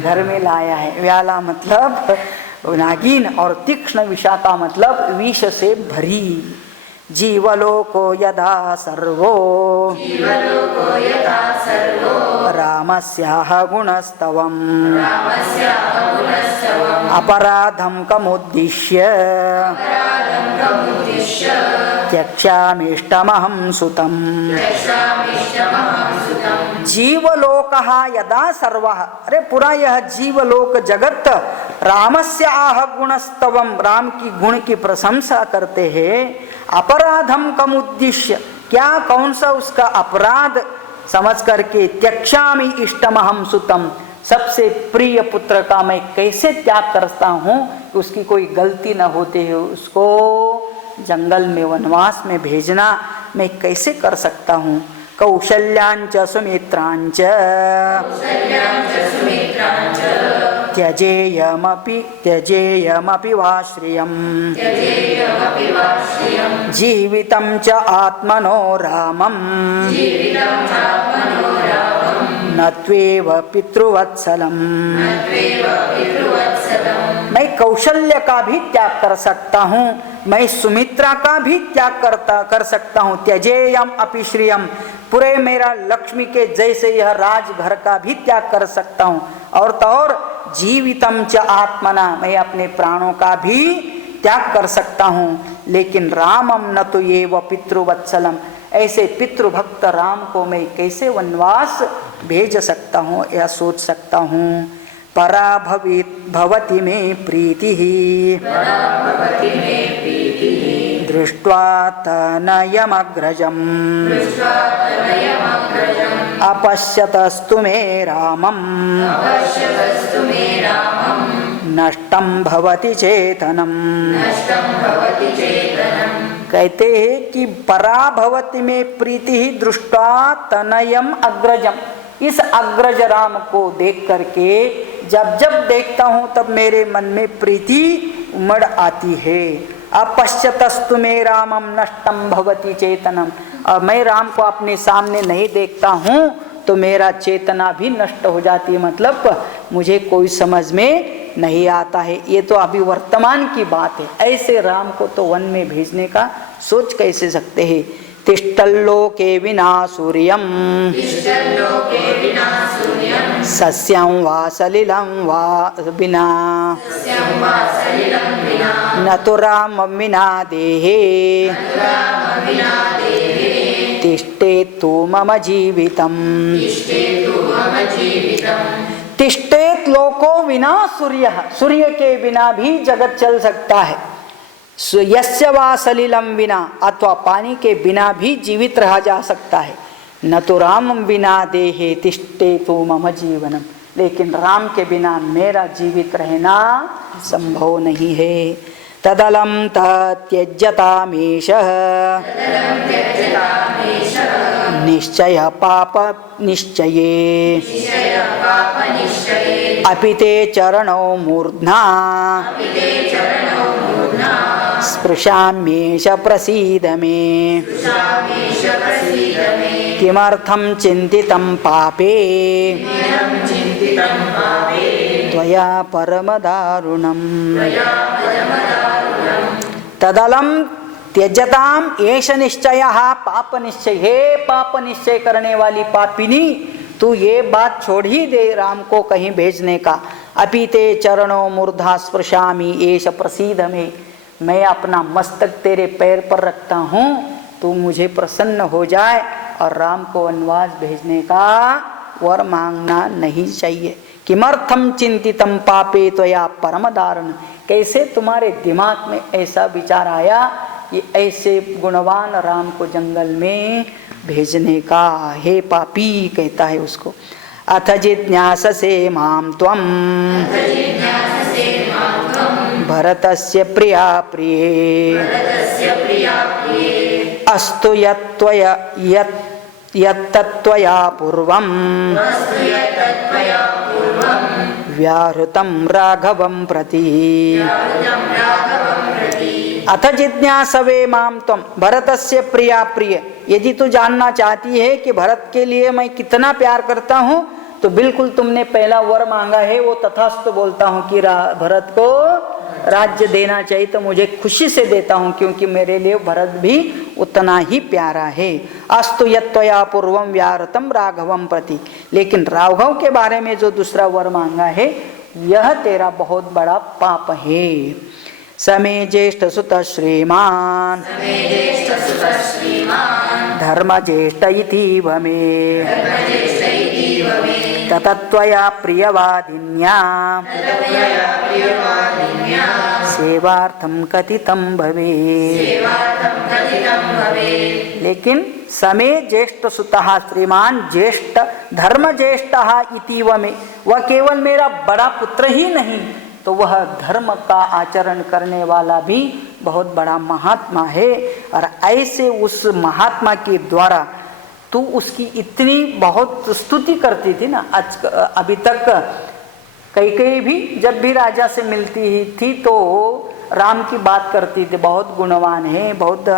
घर में लाया है। व्याला मतलब नागिन, और तीक्ष्ण विषा का मतलब विष से भरी। जीवलोको यदा सर्वो रामस्याह गुणस्तवम् अपराधं कमुद्दिश्य त्यक्ष्यामीष्टमहं सुतम्। जीवलोकः यदा सर्वः, अरे पूरा यह जीवलोक जगत रामस्य आह गुणस्तवम, राम की गुण की प्रशंसा करते हैं। अपराधम कम उद्देश्य, क्या कौन सा उसका अपराध समझ करके त्यक्षामि इष्टमहं सुतम, सबसे प्रिय पुत्र का मैं कैसे त्याग करता हूँ, उसकी कोई गलती न होते हुए उसको जंगल में वनवास में भेजना मैं कैसे कर सकता हूँ। कौशल्याञ्च सुमित्राञ्च त्यजेयमपि वा श्रियम् जीवितं च आत्मनो रामम् न त्वेव पितृवत्सलम्। मैं कौशल्य का भी त्याग कर सकता हूँ, मैं सुमित्रा का भी त्याग कर सकता हूँ। त्यजेयम अपि श्रियम, पूरे मेरा लक्ष्मी के जैसे यह राजघर का भी त्याग कर सकता हूँ। और तो और जीवितम च आत्मना, मैं अपने प्राणों का भी त्याग कर सकता हूँ। लेकिन रामम न तो ये व पितृवत्सलम, ऐसे पितृभक्त राम को मैं कैसे वनवास भेज सकता हूँ या सोच सकता हूँ। परा भवति में प्रीति दृष्ट्वा तनयमग्रजम् अपश्यतस्तु मे रामम् नष्टं भवति चेतनम्। कहते हैं कि परा भवति में प्रीति ही दृष्ट्वा तनयम अग्रजम, इस अग्रज राम को देख करके जब जब देखता हूँ तब मेरे मन में प्रीति उमड़ आती है। अपश्यतस्तु मे रामम नष्टम भवति चेतनम, और मैं राम को अपने सामने नहीं देखता हूँ तो मेरा चेतना भी नष्ट हो जाती है, मतलब मुझे कोई समझ में नहीं आता है। ये तो अभी वर्तमान की बात है, ऐसे राम को तो वन में भेजने का सोच कैसे सकते हैं। तिष्ठल्लोके विना सूर्यं सस्यं वा सलिलं वा विना न तो राम विना देहे तिष्ठेतु मम जीवितम्। तिष्ठेत लोको विना सूर्य, सूर्य के बिना भी जगत चल सकता है। यस्य वा सलिलम विना, अथवा पानी के बिना भी जीवित रहा जा सकता है। न तो राम बिना देहे तिष्ठेतु मम जीवनम, लेकिन राम के बिना मेरा जीवित रहना संभव नहीं है। तदलं त्यज्यतामीशः निश्चय पाप निश्चये अपि ते चरणौ मूर्ध्ना स्पृशाम्येष प्रसीद मे। किमर्थं चिन्तितं पापे त्वया परमदारुणम्। तदलं त्यजताम एष निश्चय पाप निश्चय, हे पाप निश्चय करने वाली पापिनी, तू ये बात छोड़ ही दे राम को कहीं भेजने का। अपि ते चरणों मूर्धा स्पृशामि एष प्रसीद में, मैं अपना मस्तक तेरे पैर पर रखता हूँ, तू मुझे प्रसन्न हो जाए और राम को वनवास भेजने का वर मांगना नहीं चाहिए। किमर्थम चिंतितम पापे त्वया परम दारुण, कैसे तुम्हारे दिमाग में ऐसा विचार आया कि ऐसे गुणवान राम को जंगल में भेजने का। हे पापी कहता है उसको। अथ जिज्ञाससे माम त्वं भरतस्य प्रिया प्रिये अस्तु यत्तत्त्वया पूर्वं व्याहृतं राघवं प्रति। अथ जिज्ञासवे माम त्वं भरतस्य प्रिया प्रिय, यदि तू जानना चाहती है कि भरत के लिए मैं कितना प्यार करता हूँ, तो बिल्कुल तुमने पहला वर मांगा है वो तथास्तु बोलता हूँ कि भरत को राज्य देना चाहिए, तो मुझे खुशी से देता हूँ, क्योंकि मेरे लिए भरत भी उतना ही प्यारा है। अस्तु यत्त्वया पूर्वं व्याहृतं राघवं प्रति, लेकिन राघव के बारे में जो दूसरा वर मांगा है यह तेरा बहुत बड़ा पाप है। समे ज्येष्ठ सुत श्रीमान धर्म ज्येष्ठ इतीव मे ततत्वया प्रियवादिन्या सेवार्थम कथितं भवे। लेकिन समे ज्येष्ठ सुतः श्रीमान ज्येष्ठ धर्म ज्येष्ठ इतीव मे, वह केवल मेरा बड़ा पुत्र ही नहीं, तो वह धर्म का आचरण करने वाला भी बहुत बड़ा महात्मा है। और ऐसे उस महात्मा के द्वारा तू उसकी इतनी बहुत स्तुति करती थी ना। आज अभी तक कई भी जब भी राजा से मिलती ही थी तो राम की बात करती थी, बहुत गुणवान है, बहुत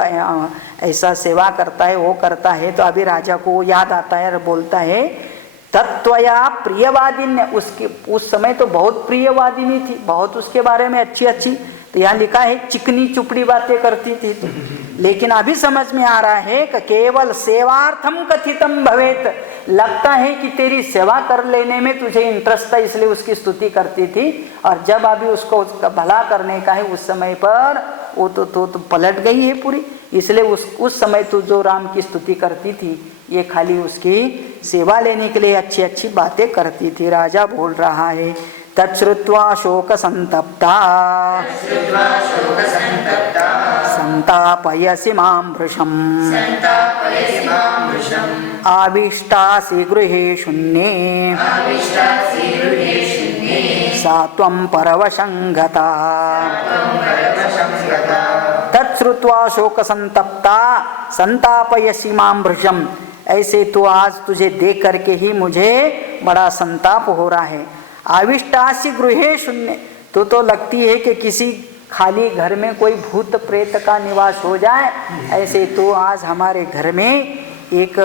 ऐसा सेवा करता है, वो करता है। तो अभी राजा को याद आता है और बोलता है तत्त्वया प्रियवादिन्य, उसके उस समय तो बहुत प्रियवादिनी थी, बहुत उसके बारे में अच्छी अच्छी, तो यहाँ लिखा है चिकनी चुपड़ी बातें करती थी। लेकिन अभी समझ में आ रहा है कि केवल सेवार्थम कथितम भवेत, लगता है कि तेरी सेवा कर लेने में तुझे इंटरेस्ट था, इसलिए उसकी स्तुति करती थी। और जब अभी उसको उसका भला करने का है उस समय पर वो तो पलट गई है पूरी, इसलिए उस समय तू जो राम की स्तुति करती थी ये खाली उसकी सेवा लेने के लिए अच्छी अच्छी बातें करती थी। राजा बोल रहा है तच्छ्रुत्वा शोक संतप्ता संतापयसि मां वृषम् आविष्टासि गृहे शून्ये सा त्वं परवशं गता। तच्छ्रुत्वा शोक संतप्ता संतापयसि मां वृषम्, ऐसे तो आज तुझे देख करके ही मुझे बड़ा संताप हो रहा है। आविष्टासि गृहे शून्य, तो लगती है कि किसी खाली घर में कोई भूत प्रेत का निवास हो जाए, ऐसे तो आज हमारे घर में एक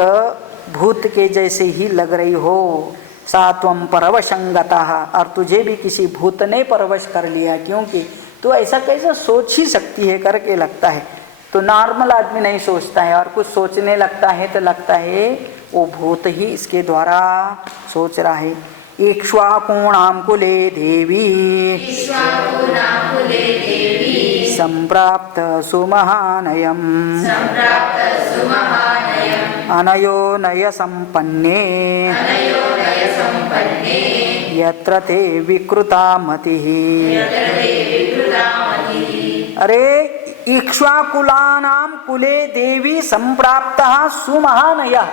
भूत के जैसे ही लग रही हो। सा त्वं परवशं गतः, और तुझे भी किसी भूत ने परवश कर लिया, क्योंकि तो ऐसा कैसा सोच ही सकती है करके लगता है। तो नॉर्मल आदमी नहीं सोचता है, और कुछ सोचने लगता है तो लगता है वो भूत ही इसके द्वारा सोच रहा है। इक्ष्वाकूणां कुले देवी संप्राप्त सुमहानयम् अनयो नय संपन्ने यत्र ते विकृता मतिः। अरे इक्ष्वाकुलानां कुले देवी संप्राप्तः सुमहानयः,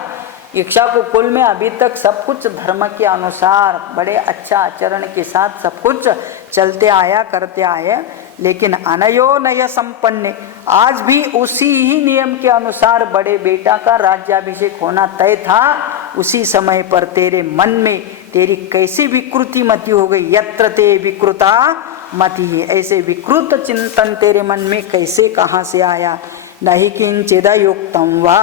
इक्ष्वाकु कुल में अभी तक सब कुछ धर्म के अनुसार बड़े अच्छा आचरण के साथ सब कुछ चलते आया करते आए, लेकिन अनयो नय संपन्ने, आज भी उसी ही नियम के अनुसार बड़े बेटा का राज्याभिषेक होना तय था। उसी समय पर तेरे मन में तेरी कैसी विकृति मति हो गई, यत्र ते विकृता मति है, ऐसे विकृत चिंतन तेरे मन में कैसे कहाँ से आया। नहि किंचिद युक्तं वा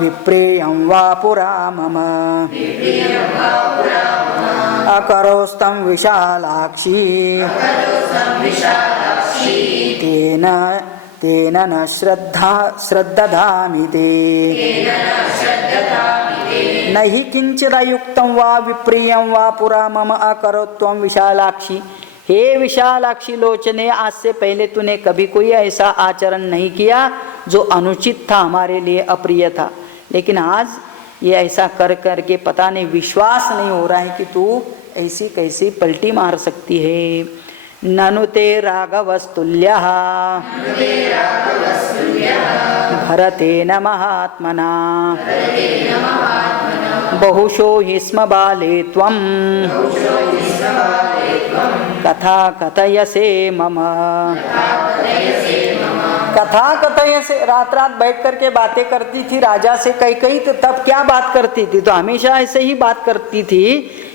विप्रेयं वा पुरा मम अकरोस्तं विशालाक्षी तेन तेन न श्रद्धामि ते न हि किंचिदयुक्तं वा विप्रियं वा पुरा मम अकरोत्वं विशालाक्षी। हे विशालाक्षी लोचने, आज से पहले तूने कभी कोई ऐसा आचरण नहीं किया जो अनुचित था, हमारे लिए अप्रिय था, लेकिन आज ये ऐसा कर करके पता नहीं, विश्वास नहीं हो रहा है कि तू ऐसी कैसी पलटी मार सकती है। ननु ते राघवस्तुल्यः भरतेन महात्मना बहुशो हि स्म बाले त्वं कथा कथयसे मम। कथा कथयसे, रात रात बैठ करके बातें करती थी राजा से कई तो तब क्या बात करती थी, तो हमेशा ऐसे ही बात करती थी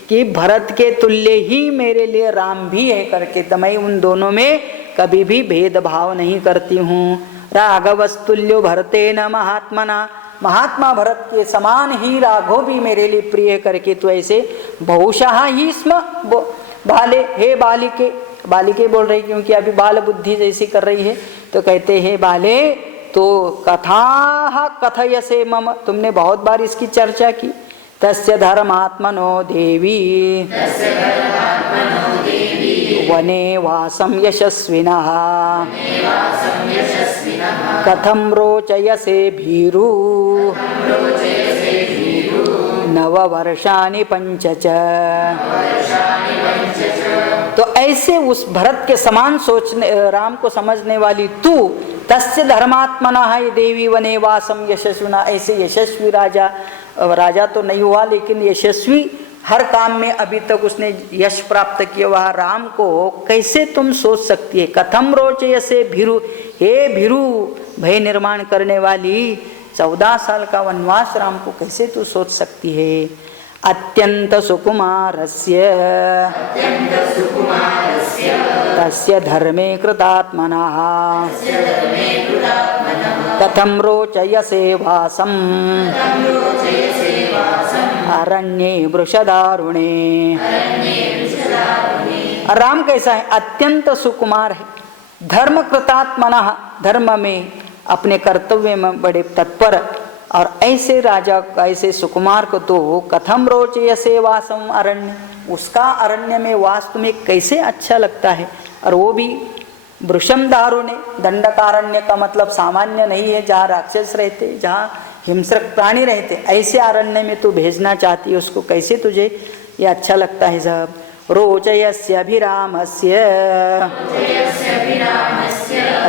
कि भरत के तुल्य ही मेरे लिए राम भी है करके, तो मैं उन दोनों में कभी भी भेदभाव नहीं करती हूँ। राघवस्तुल्यो भरतेन महात्मना, महात्मा भरत के समान ही राघव भी मेरे लिए प्रिय करके तो ऐसे बहुशः ही स्म बाले, हे बालिके, बालिके बोल रही क्योंकि अभी बाल बुद्धि जैसी कर रही है, तो कहते हैं बाले तो कथा कथयसे मम, तुमने बहुत बार इसकी चर्चा की। तस्य धर्मात्मनो देवी वने वासं यशस्विनः कथं रोचयसे भीरु नववर्षाणि पञ्चच। तो ऐसे उस भरत के समान सोचने, राम को समझने वाली तू, तस्य धर्मात्मना देवी वने वासम यशस्विना, ऐसे यशस्वी राजा तो नहीं हुआ लेकिन यशस्वी हर काम में अभी तक उसने यश प्राप्त किया, वह राम को कैसे तुम सोच सकती है। कथम रोचयसे भीरु, हे भीरु भय निर्माण करने वाली, 14 साल का वनवास राम को कैसे तू सोच सकती है। अत्यंत सुकुमारस्य तस्य धर्मे कृतात्मनः कथं रोचयसे वासम् अरण्ये वृषदारुणे। राम कैसा है, अत्यंत सुकुमार है, धर्म कृतात्मनः, धर्म में अपने कर्तव्य में बड़े तत्पर, और ऐसे राजा ऐसे सुकुमार को तो कथम रोचयसे वासम अरण्य, उसका अरण्य में वास तुम्हें कैसे अच्छा लगता है, और वो भी वृषम दारुणे, दंडकारण्य का मतलब सामान्य नहीं है, जहाँ राक्षस रहते, जहाँ हिंसक प्राणी रहते, ऐसे अरण्य में तू भेजना चाहती है उसको, कैसे तुझे ये अच्छा लगता है सब। रोचयस्यभिरामस्य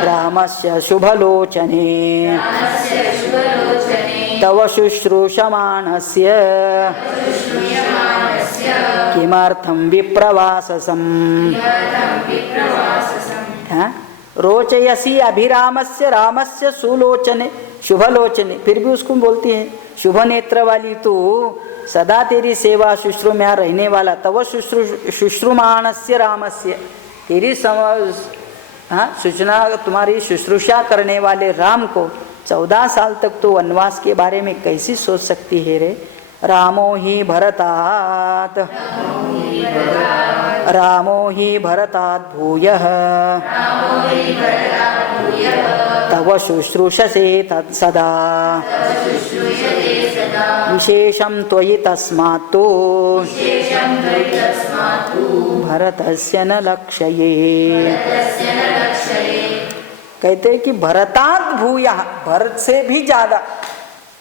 रामस्य शुभलोचने तव शुश्रूषमाणस्य किमर्थं विप्रवाससम्। रोचयसी अभिरामस्य रामस्य सुलोचने शुभलोचने, फिर भी उसको बोलती है शुभ नेत्र वाली तू, सदा तेरी सेवा शुश्रू में रहने वाला, तव शुश्रूमाणस्य रामस्य, तेरी सूचना तुम्हारी शुश्रूषा करने वाले राम को 14 साल तक तो वनवास के बारे में कैसी सोच सकती है रे। रामो ही भरतात् भूयः तव शुश्रूषसे तत्सदा विशेषं त्वयि तस्मात् तो भरतस्य न लक्ष्ये। कहते हैं कि भरतात् भूयः, भरत से भी ज्यादा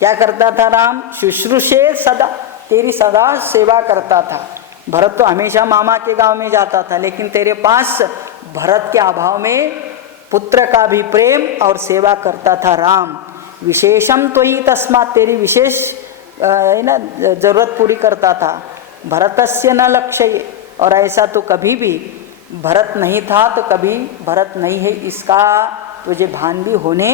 क्या करता था राम, शुश्रूषे सदा, तेरी सदा सेवा करता था। भरत तो हमेशा मामा के गांव में जाता था, लेकिन तेरे पास भरत के अभाव में पुत्र का भी प्रेम और सेवा करता था राम। विशेषम तो ही तस्मात्, तेरी विशेष है ना जरूरत पूरी करता था। भरतस्य न लक्ष्य, और ऐसा तो कभी भी भरत नहीं था तो कभी भरत नहीं है, इसका तुझे भान भी होने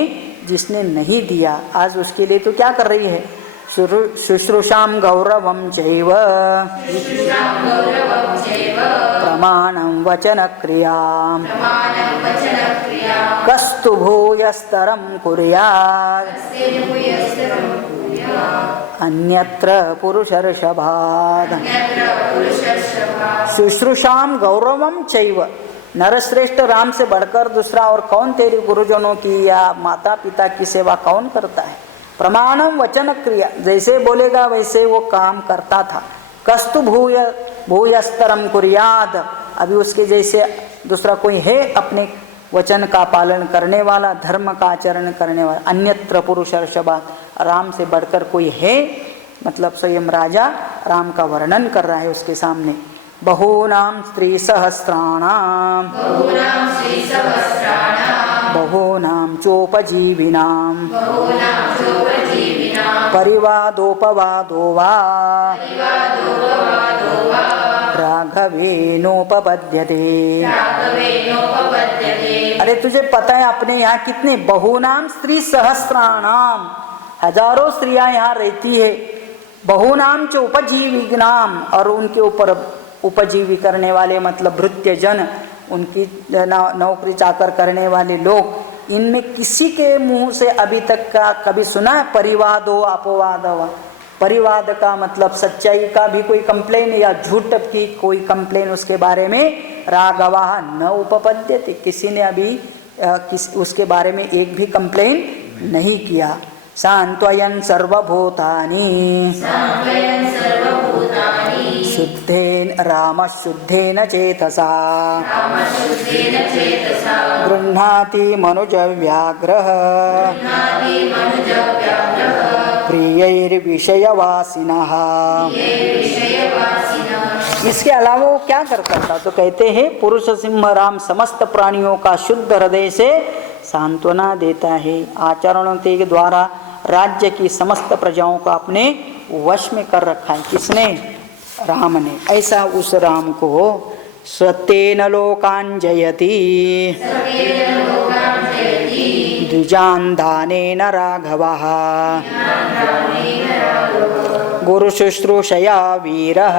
जिसने नहीं दिया, आज उसके लिए तो क्या कर रही है। शुश्रूषां गौरवं चैव प्रमाणं वचन क्रियां कस्तु भूयस्तरं कुर्यात् अन्यत्र पुरुषर्षभात्। शुश्रूषां गौरवं चैव, नरश्रेष्ठ राम से बढ़कर दूसरा और कौन तेरे गुरुजनों की या माता पिता की सेवा कौन करता है। प्रमाणम वचन क्रिया, जैसे बोलेगा वैसे वो काम करता था। कस्तु भूयस्तरम कुर्याद, अभी उसके जैसे दूसरा कोई है अपने वचन का पालन करने वाला, धर्म का आचरण करने वाला। अन्यत्र पुरुषर्षभात्, राम से बढ़कर कोई है, मतलब स्वयं राजा राम का वर्णन कर रहा है उसके सामने। बहूनां स्त्री सहस्राणां बहूनां चोपजीविनां परिवादोपवादो वा राघवेनोपपद्यते। अरे तुझे पता है अपने यहाँ कितने बहुनाम स्त्री सहस्राणाम, हजारों स्त्रियां यहाँ रहती है। बहुनाम च उपजीविनाम, और उनके ऊपर उपजीवी करने वाले मतलब भृत्यजन, उनकी नौकरी चाकर करने वाले लोग। इनमें किसी के मुंह से अभी तक का कभी सुना है परिवादो अपवाद? परिवाद का मतलब सच्चाई का भी कोई कंप्लेन या झूठ की कोई कंप्लेन उसके बारे में राघवा न उपपद्यते, किसी ने अभी उसके बारे में एक भी कंप्लेन नहीं किया। सांत्वयन् सर्वभूतानि शुद्धेन राम शुद्धेन चेतसा गृह्णाति मनुज व्याघ्रः प्रियैर्विषयवासिनः। इसके अलावा वो क्या करता था? तो कहते हैं पुरुष सिंह राम समस्त प्राणियों का शुद्ध हृदय से सांत्वना देता है। आचरणों के द्वारा राज्य की समस्त प्रजाओं को अपने वश में कर रखा है। किसने? राम ने। ऐसा उस राम को सत्येन लोकान् जयति द्विजान् दानेन राघवः गुरुशुश्रूषया वीरः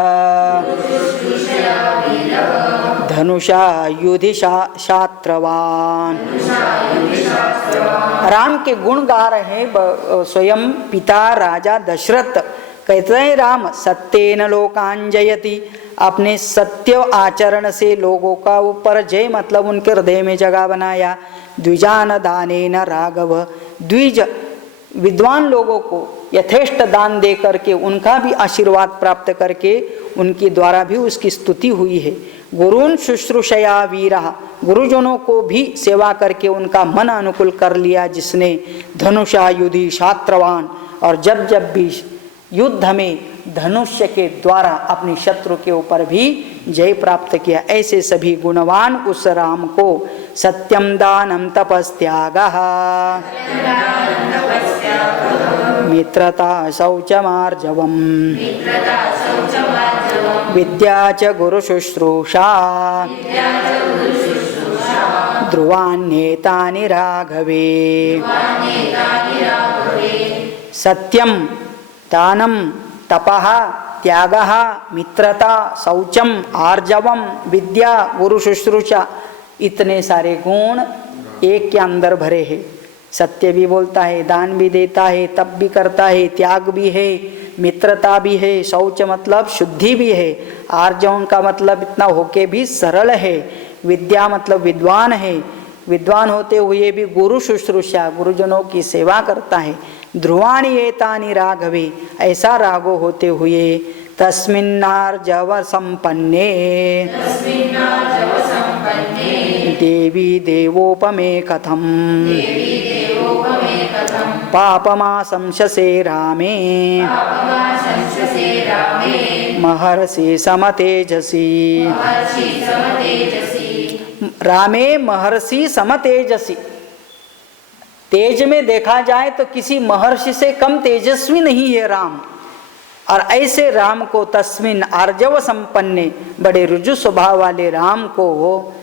धनुषा युधि शात्रवान्। राम के गुण गा रहे स्वयं पिता राजा दशरथ। कहते हैं राम सत्येन लोकान् जयति, अपने सत्य आचरण से लोगों का ऊपर जय मतलब उनके हृदय में जगह बनाया। द्विजान दानेन राघव, द्विज विद्वान लोगों को यथेष्ट दान दे करके उनका भी आशीर्वाद प्राप्त करके उनके द्वारा भी उसकी स्तुति हुई है। गुरुन शुश्रूषया वीरा, गुरुजनों को भी सेवा करके उनका मन अनुकूल कर लिया जिसने। धनुषा युधि शात्रवान, और जब जब भी युद्ध में धनुष्य के द्वारा अपने शत्रु के ऊपर भी जय प्राप्त किया। ऐसे सभी गुणवान उस राम को सत्यम दानम तपस्त्यागः मित्रता शौचमार्जवम् विद्या च गुरुशुश्रूषा ध्रुवान्येतानि राघवे। सत्यम दानम तपः त्यागः मित्रता शौचम आर्जवम विद्या गुरु शुश्रूषा, इतने सारे गुण एक के अंदर भरे हैं। सत्य भी बोलता है, दान भी देता है, तप भी करता है, त्याग भी है, मित्रता भी है, शौच मतलब शुद्धि भी है, आर्जवम का मतलब इतना होके भी सरल है, विद्या मतलब विद्वान है, विद्वान होते हुए भी गुरु शुश्रूषा गुरुजनों की सेवा करता है। ध्रुवाणि एतानि राघवे, ऐसा राघव होते हुए तस्मिन्नार्जव संपन्ने देवी देवोपमे कथम पापमाशंससे रामे महर्षि समतेजसी। रामे महर्षि समतेजसी, तेज में देखा जाए तो किसी महर्षि से कम तेजस्वी नहीं है राम। और ऐसे राम को तस्मिन आर्जव संपन्ने, बड़े रुजु स्वभाव वाले राम को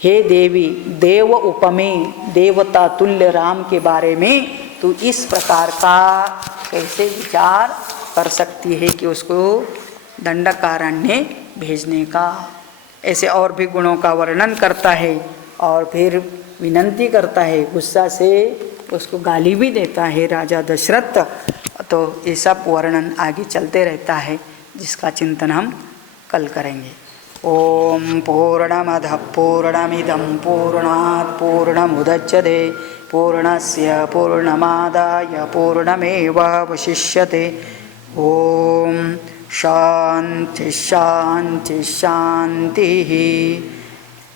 हे देवी देव उपमे, देवता तुल्य राम के बारे में तू इस प्रकार का कैसे विचार कर सकती है कि उसको दंडकारण्य भेजने का। ऐसे और भी गुणों का वर्णन करता है और फिर विनंती करता है, गुस्सा से उसको गाली भी देता है राजा दशरथ। तो ये सब वर्णन आगे चलते रहता है जिसका चिंतन हम कल करेंगे। ओम पूर्णमदः पूर्णमिदं पूर्णात् पूर्णमुदच्यते पूर्णस्य पूर्णमादाय पूर्णमेवावशिष्यते। ओम शांति शांति शांति।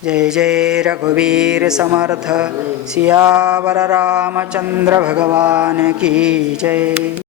जय जय रघुवीर समर्थ सियावर रामचंद्र भगवान की जय।